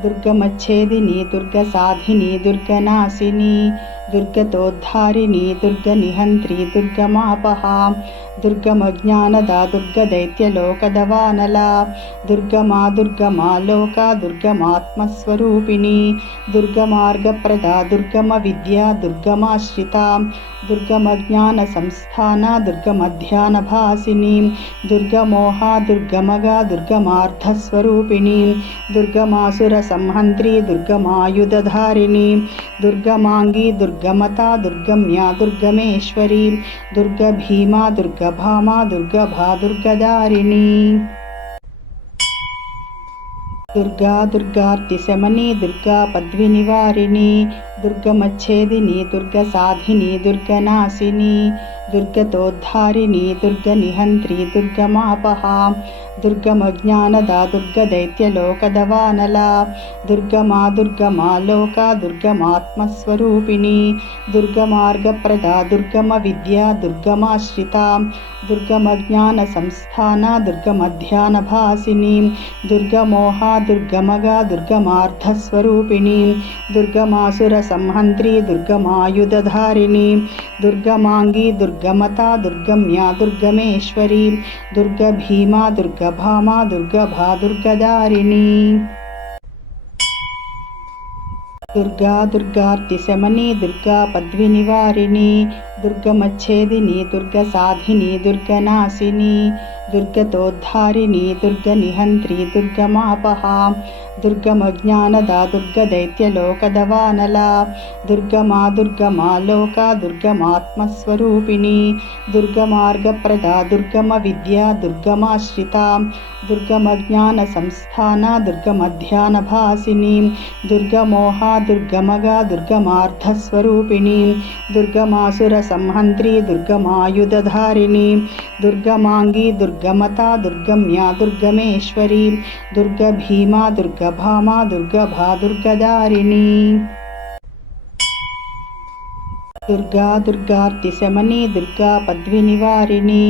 దుర్గమచ్ఛేదిని దుర్గసాధిని దుర్గనాశిని దుర్గతోద్ధారిణి దుర్గనిహంత్రి దుర్గమాపహా దుర్గమజ్ఞానదా దుర్గదైత్యలోకదవానలా దుర్గమా దుర్గమా Lokah దుర్గమాత్మస్వరూపిణి దుర్గమార్గప్రదా దుర్గమ Vidya దుర్గమాశ్రితా దుర్గమజ్ఞాన సంస్థానా దుర్గమధ్యానభాసిని దుర్గమోహా దుర్గమగా దుర్గమార్థస్వరూపిణి దుర్గమాసుర సంహంత్రి దుర్గమాయుధధారిణి దుర్గమాంగి దుర్గమతా దుర్గమ్యా దుర్గమేశ్వరి దుర్గభీమా దుర్గభామా దుర్గభా దుర్గదారిణి Durga దుర్గార్తిశమని Durga పద్వినివారిణి దుర్గమచ్ఛేదిని దుర్గసాధిని దుర్గనాశిని దుర్గతోద్ధారిణి దుర్గనిహంత్రి దుర్గమాపహా దుర్గమజ్ఞానదా దుర్గదైత్యలోకదవానలా దుర్గమా దుర్గమా Lokah దుర్గమాత్మస్వరూపిణి దుర్గమార్గప్రదా దుర్గమ Vidya దుర్గమాశ్రితా దుర్గమజ్ఞాన సంస్థానా దుర్గమధ్యానభాసిని దుర్గమోహా దుర్గమగా దుర్గమార్థస్వరూపిణి దుర్గమాసుర సంహంత్రి దుర్గమాయుధధారిణి దుర్గమాంగి దుర్గమతా దుర్గమ్యా దుర్గమేశ్వరి దుర్గభీమా దుర్గభామా దుర్గభా దుర్గదారిణి Durga దుర్గార్తిశమని Durga పద్వినివారిణి దుర్గమచ్ఛేదిని దుర్గసాధిని దుర్గనాశిని దుర్గతోద్ధారిణి దుర్గనిహంత్రి దుర్గమాపహా దుర్గమజ్ఞానదా దుర్గదైత్యలోకదవానలా దుర్గమా దుర్గమా Lokah దుర్గమాత్మస్వరూపిణి దుర్గమార్గప్రదా దుర్గమ Vidya దుర్గమాశ్రితా దుర్గమజ్ఞాన సంస్థానా దుర్గమధ్యానభాసిని దుర్గమోహా దుర్గమగా దుర్గమార్థస్వరూపిణి దుర్గమాసుర సంహంత్రి దుర్గమాయుధధారిణి దుర్గమాంగి దుర్గమతా దుర్గమ్యా దుర్గమేశ్వరి దుర్గభీమా దుర్గభామా దుర్గభా దుర్గదారిణి Durga దుర్గార్తిశమని Durga పద్వినివారిణి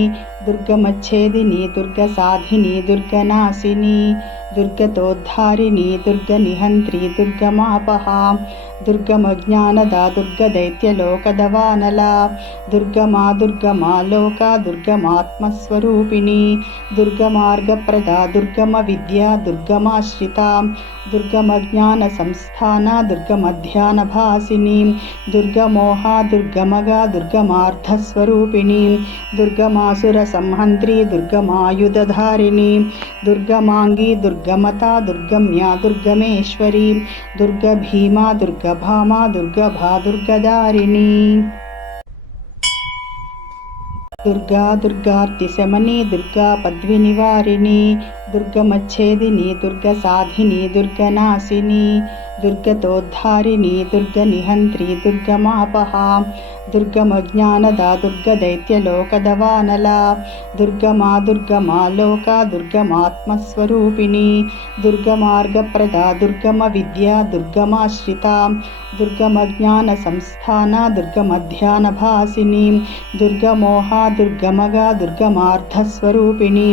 దుర్గమచ్ఛేదిని దుర్గసాధిని దుర్గనాశిని దుర్గతోద్ధారిణి దుర్గనిహంత్రి దుర్గమాపహా దుర్గమజ్ఞానదా దుర్గదైత్యలోకదవానలా దుర్గమా దుర్గమా Lokah దుర్గమాత్మస్వరూపిణి దుర్గమార్గప్రదా దుర్గమ Vidya దుర్గమాశ్రితా దుర్గమజ్ఞాన సంస్థానా దుర్గమధ్యానభాసిని దుర్గమోహా దుర్గమగా దుర్గమార్థస్వరూపిణి దుర్గమాసుర సంహంత్రి దుర్గమాయుధధారిణి దుర్గమాంగి దుర్గమతా దుర్గమ్యా దుర్గమేశ్వరి దుర్గభీమా దుర్గభామా దుర్గభా దుర్గదారిణి Durga దుర్గార్తిశమని Durga పద్వినివారిణి దుర్గమచ్ఛేదిని దుర్గసాధిని దుర్గనాశిని దుర్గతోద్ధారిణి దుర్గనిహంత్రి దుర్గమాపహా దుర్గమజ్ఞానదా దుర్గదైత్యలోకదవానలా దుర్గమా దుర్గమాలోకా దుర్గమాత్మస్వరూపిణి దుర్గమార్గప్రదా దుర్గమవిద్యా దుర్గమాశ్రితా దుర్గమజ్ఞానసంస్థానా దుర్గమధ్యానభాసిని దుర్గమోహా దుర్గమగా దుర్గమార్థస్వరూపిణి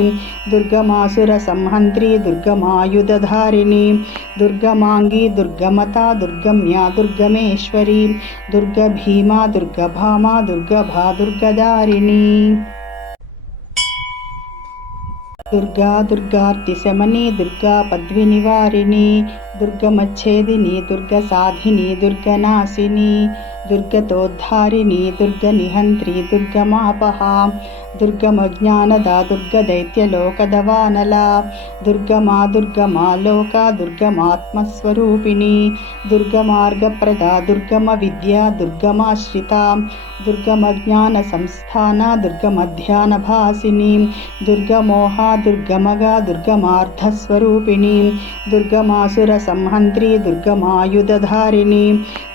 దుర్గమాసురసంహంత్రి దుర్గమాయుధధారిణి దుర్గమాంగీ దుర్గమతా దుర్గమ్యా దుర్గమేశ్వరి దుర్గభీమా దుర్గభామా దుర్గభా దుర్గదారిణి Durga దుర్గార్తిశమని Durga పద్వినివారిణి దుర్గమచ్ఛేదిని దుర్గసాధిని దుర్గనాశిని దుర్గతోద్ధారిణి దుర్గనిహంత్రి దుర్గమాపహా దుర్గమజ్ఞానదా దుర్గదైత్యలోకదవానలా దుర్గమా దుర్గమాలోకా దుర్గమాత్మస్వరూపిణి దుర్గమార్గప్రదా దుర్గమవిద్యా దుర్గమాశ్రితా దుర్గమజ్ఞానసంస్థానా దుర్గమధ్యానభాసిని దుర్గమోహా దుర్గమగా దుర్గమార్థస్వరూపిణి దుర్గమాసురసంహంత్రి దుర్గమాయుధధారిణి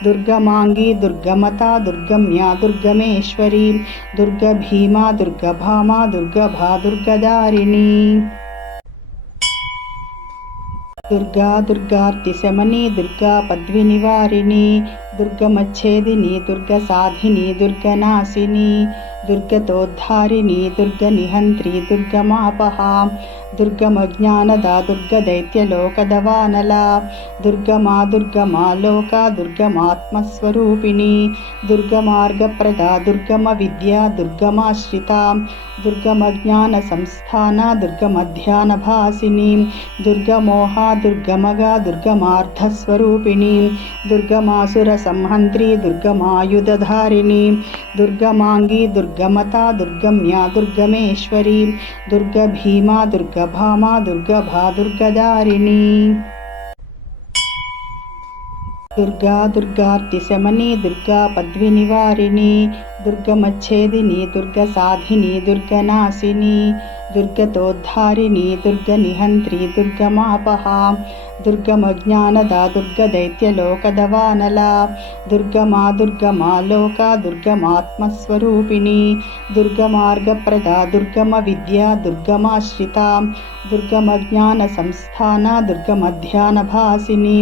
దుర్గమాంగీ దుర్గమతా దుర్గమ్యా దుర్గమేశ్వరి దుర్గభీమా దుర్గభామా దుర్గభా దుర్గదారిణి Durga దుర్గార్తిశమని Durga పద్వినివారిణి దుర్గమచ్ఛేదిని దుర్గసాధిని దుర్గనాశిని దుర్గతోద్ధారిణి దుర్గనిహంత్రి దుర్గమాపహా దుర్గమజ్ఞానదా దుర్గదైత్యలోకదవానలా దుర్గమా దుర్గమాలోకా దుర్గమాత్మస్వరూపిణి దుర్గమార్గప్రదా దుర్గమవిద్యా దుర్గమాశ్రితా దుర్గమజ్ఞానసంస్థానా దుర్గమధ్యానభాసిని దుర్గమోహా దుర్గమగా దుర్గమార్థస్వరూపిణి దుర్గమాసురసంహంత్రి దుర్గమాయుధధారిణి దుర్గమాంగీ దుర్గమతా దుర్గమ్యా దుర్గమేశ్వరి దుర్గభీమా దుర్గభామా దుర్గభా దుర్గదారిణి Durga దుర్గార్తిశమని Durga పద్వినివారిణి దుర్గమచ్ఛేదిని దుర్గసాధిని దుర్గనాశిని దుర్గతోద్ధారిణి దుర్గనిహంత్రి దుర్గమాపహా దుర్గమజ్ఞానదా దుర్గదైత్యలోకదవానలా దుర్గమా దుర్గమాలోకా దుర్గమాత్మస్వరూపిణి దుర్గమార్గప్రదా దుర్గమవిద్యా దుర్గమాశ్రితా దుర్గమజ్ఞానసంస్థానా దుర్గమధ్యానభాసిని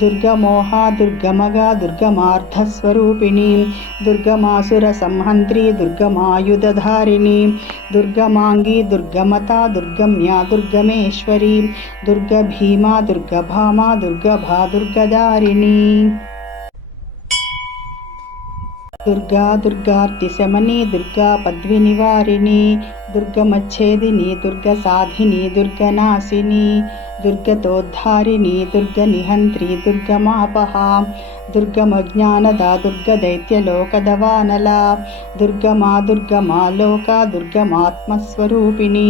దుర్గమోహా దుర్గమగా దుర్గమార్థస్వరూపిణి దుర్గమాసురసంహంత్రి దుర్గమాయుధధారిణి దుర్గమాంగీ దుర్గమతా దుర్గమ్యా దుర్గమేశ్వరి దుర్గభీమా దుర్గభామా దుర్గభా దుర్గదారిణి Durga దుర్గార్తిశమని Durga పద్వినివారిణి దుర్గమచ్ఛేదిని దుర్గసాధిని దుర్గనాశిని దుర్గతోద్ధారిణి దుర్గనిహంత్రి దుర్గమాపహా దుర్గమజ్ఞానదా దుర్గదైత్యలోకదవానలా దుర్గమా దుర్గమాలోకా దుర్గమాత్మస్వరూపిణి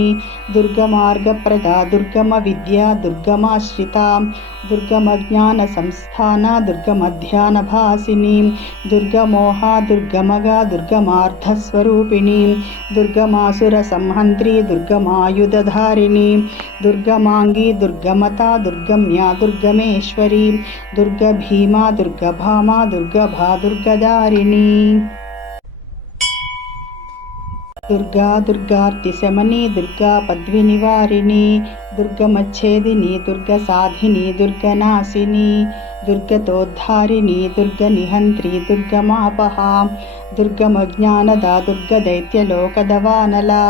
దుర్గమార్గప్రదా దుర్గమవిద్యా దుర్గమాశ్రితా దుర్గమజ్ఞానసంస్థానా దుర్గమధ్యానభాసిని దుర్గమోహా దుర్గమగా దుర్గమార్థస్వరూపిణి దుర్గమాసురసంహంత్రి దుర్గమాయుధధారిణి దుర్గమాంగీ దుర్గమతా దుర్గమ్యా దుర్గమేశ్వరి దుర్గభీమా దుర్గభామా దుర్గభా దుర్గదారిణి Durga దుర్గార్తిశమని Durga పద్వినివారిని దుర్గమచ్ఛేదిని దుర్గసాధిని దుర్గనాశిని దుర్గతోద్ధారిణి దుర్గనిహంత్రి దుర్గమాపహా దుర్గమజ్ఞానదా దుర్గదైత్యలోకదవానలా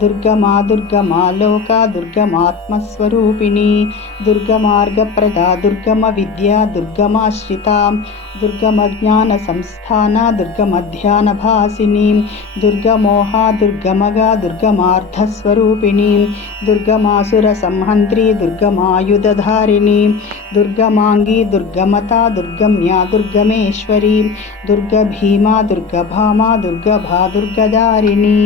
దుర్గమా దుర్గమాలోకా దుర్గమాత్మస్వరూపిణి దుర్గమార్గప్రదా దుర్గమవిద్యా దుర్గమాశ్రితా దుర్గమజ్ఞానసంస్థానా దుర్గమధ్యానభాసిని దుర్గమోహా దుర్గమగా దుర్గమార్థస్వరూపిణి దుర్గమాసురసంహంత్రి దుర్గమాయుధధారిణి దుర్గమాంగీ దుర్గమతా దుర్గమ్యా దుర్గమేశ్వరి దుర్గభీమా దుర్గభామా దుర్గభా దుర్గదారిణి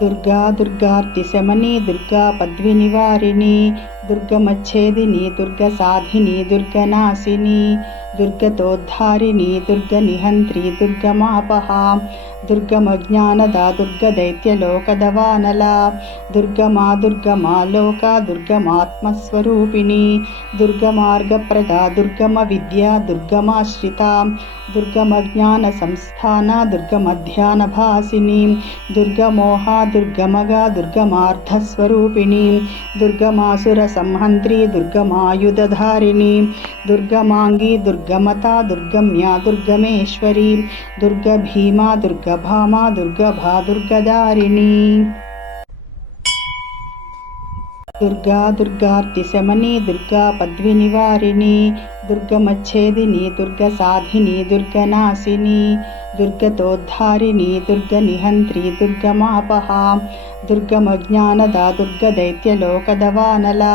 Durga దుర్గార్తిశమని Durga పద్వినివారిని దుర్గమచ్ఛేదిని దుర్గసాధిని దుర్గనాశిని దుర్గతోద్ధారిణి దుర్గనిహంత్రి దుర్గమాపహా దుర్గమజ్ఞానదా దుర్గదైత్యలోకదవానలా దుర్గమా దుర్గమాలోకా దుర్గమాత్మస్వరూపిణి దుర్గమార్గప్రదా దుర్గమ Vidya దుర్గమాశ్రితా దుర్గమజ్ఞాన సంస్థానా దుర్గమధ్యానభాసిని దుర్గమోహా దుర్గమగా దుర్గమార్థస్వరూపిణి దుర్గమాసుర సంహంత్రి దుర్గమాయుధధారిణి దుర్గమాంగి దుర్గమతా దుర్గమ్యా దుర్గమేశ్వరి దుర్గభీమా దుర్గభామా దుర్గభా దుర్గదారిణి Durga దుర్గార్తిశమని Durga పద్వినివారిణి దుర్గమచ్ఛేదిని దుర్గసాధిని దుర్గనాశిని దుర్గతోద్ధారిణి దుర్గనిహంత్రి దుర్గమాపహా దుర్గమజ్ఞానదా దుర్గదైత్యలోకదవానలా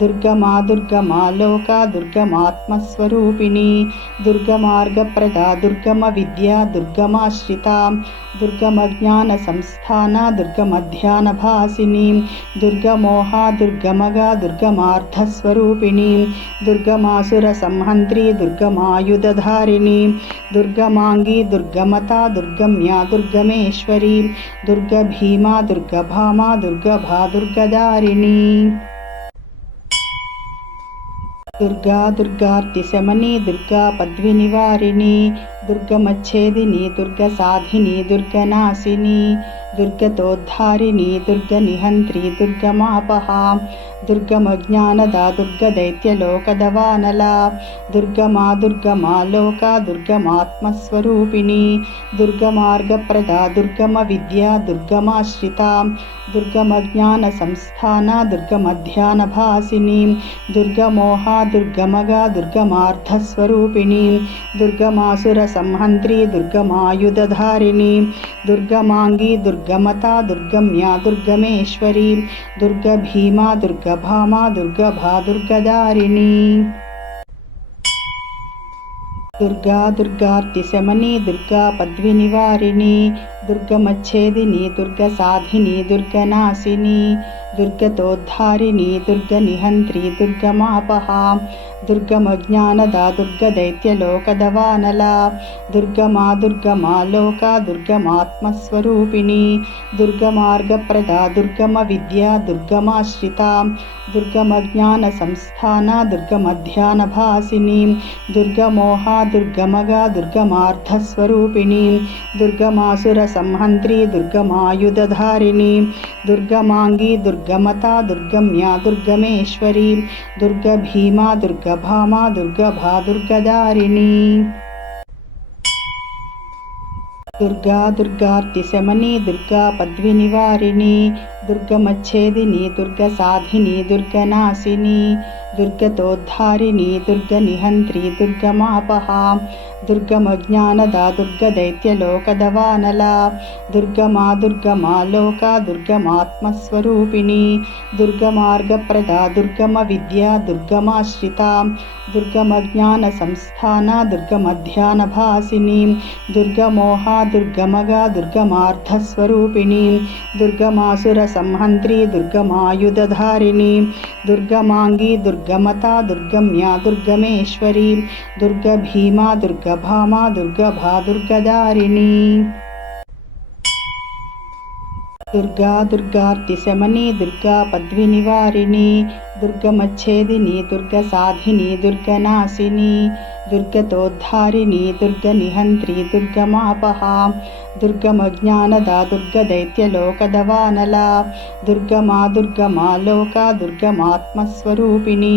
దుర్గమా దుర్గమాలోకా దుర్గమాత్మస్వరూపిణి దుర్గమార్గప్రదా దుర్గమ Vidya దుర్గమాశ్రితా దుర్గమజ్ఞాన సంస్థానా దుర్గమధ్యానభాసిని దుర్గమోహా దుర్గమగా దుర్గమార్థస్వరూపిణి దుర్గమాసుర సంహంత్రి దుర్గమాయుధధారిణి దుర్గమాంగి దుర్గమతా దుర్గమ్యా దుర్గమేశ్వరి దుర్గభీమా దుర్గభామా దుర్గభా దుర్గదారిణి Durga దుర్గార్తిశమని Durga పద్వినివారిణి దుర్గమచ్ఛేదిని దుర్గసాధిని దుర్గనాశిని దుర్గతోద్ధారిణి దుర్గనిహంత్రి దుర్గమాపహా దుర్గమజ్ఞానదా దుర్గదైత్యలోకదవానలా దుర్గమా దుర్గమాలోకా దుర్గమాత్మస్వరూపిణి దుర్గమార్గప్రదా దుర్గమ Vidya దుర్గమాశ్రితా దుర్గమజ్ఞాన సంస్థానా దుర్గమధ్యానభాసిని దుర్గమోహా దుర్గమగా దుర్గమార్థస్వరూపిణి దుర్గమాసుర సంహంత్రి దుర్గమాయుధధారిణి దుర్గమాంగి దుర్గమతా దుర్గమ్యా దుర్గమేశ్వరి దుర్గభీమా దుర్గభామా దుర్గభా దుర్గదారిణి Durga దుర్గార్తిశమని Durga పద్వినివారిణి దుర్గమచ్ఛేదిని దుర్గసాధిని దుర్గనాశిని దుర్గతోద్ధారిణి దుర్గనిహంత్రి దుర్గమాపహా దుర్గమజ్ఞానదా దుర్గదైత్యలోకదవానలా దుర్గమా దుర్గమాలోకా దుర్గమాత్మస్వరూపిణి దుర్గమార్గప్రదా దుర్గమ Vidya దుర్గమాశ్రితా దుర్గమజ్ఞాన సంస్థానా దుర్గమధ్యానభాసిని దుర్గమోహా దుర్గమగా దుర్గమార్థస్వరూపిణి దుర్గమాసుర సంహంత్రి దుర్గమాయుధధారిణి దుర్గమాంగి దుర్గమతా దుర్గమ్యా దుర్గమేశ్వరి దుర్గభీమా దుర్గభామా దుర్గభా దుర్గదారిణి Durga దుర్గార్తిశమని Durga పద్వినివారిణి దుర్గమచ్ఛేదిని దుర్గసాధిని దుర్గనాశిని దుర్గతోద్ధారిణి దుర్గనిహంత్రి దుర్గమాపహా దుర్గమజ్ఞానదా దుర్గదైత్యలోకదవానలా దుర్గమా దుర్గమాలోకా దుర్గమాత్మస్వరూపిణి దుర్గమార్గప్రదా దుర్గమ Vidya దుర్గమాశ్రితా దుర్గమజ్ఞాన సంస్థానా దుర్గమధ్యానభాసిని దుర్గమోహా దుర్గమగా దుర్గమార్థస్వరూపిణి దుర్గమాసుర సంహంత్రి దుర్గమాయుధధారిణి దుర్గమాంగి దుర్గమతా దుర్గమ్యా దుర్గమేశ్వరి దుర్గభీమా దుర్గభామా దుర్గభా దుర్గదారిణి Durga దుర్గార్తిశమని Durga పద్వినివారిణి దుర్గమచ్ఛేదిని దుర్గసాధిని దుర్గనాశిని దుర్గతోద్ధారిణి దుర్గనిహంత్రి దుర్గమాపహా దుర్గమజ్ఞానదా దుర్గదైత్యలోకదవానలా దుర్గమా దుర్గమాలోకా దుర్గమాత్మస్వరూపిణి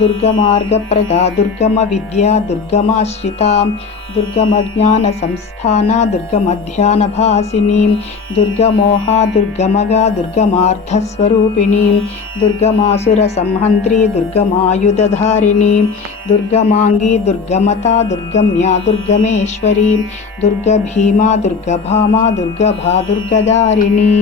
దుర్గమార్గప్రదా దుర్గమ Vidya దుర్గమాశ్రితా దుర్గమజ్ఞాన సంస్థానా దుర్గమధ్యానభాసిని దుర్గమోహా దుర్గమగా దుర్గమార్థస్వరూపిణి దుర్గమాసుర సంహంత్రి దుర్గమాయుధధారిణి దుర్గమాంగి దుర్గమతా దుర్గమ్యా దుర్గమేశ్వరి దుర్గభీమా దుర్గభామా దుర్గభా దుర్గదారిణి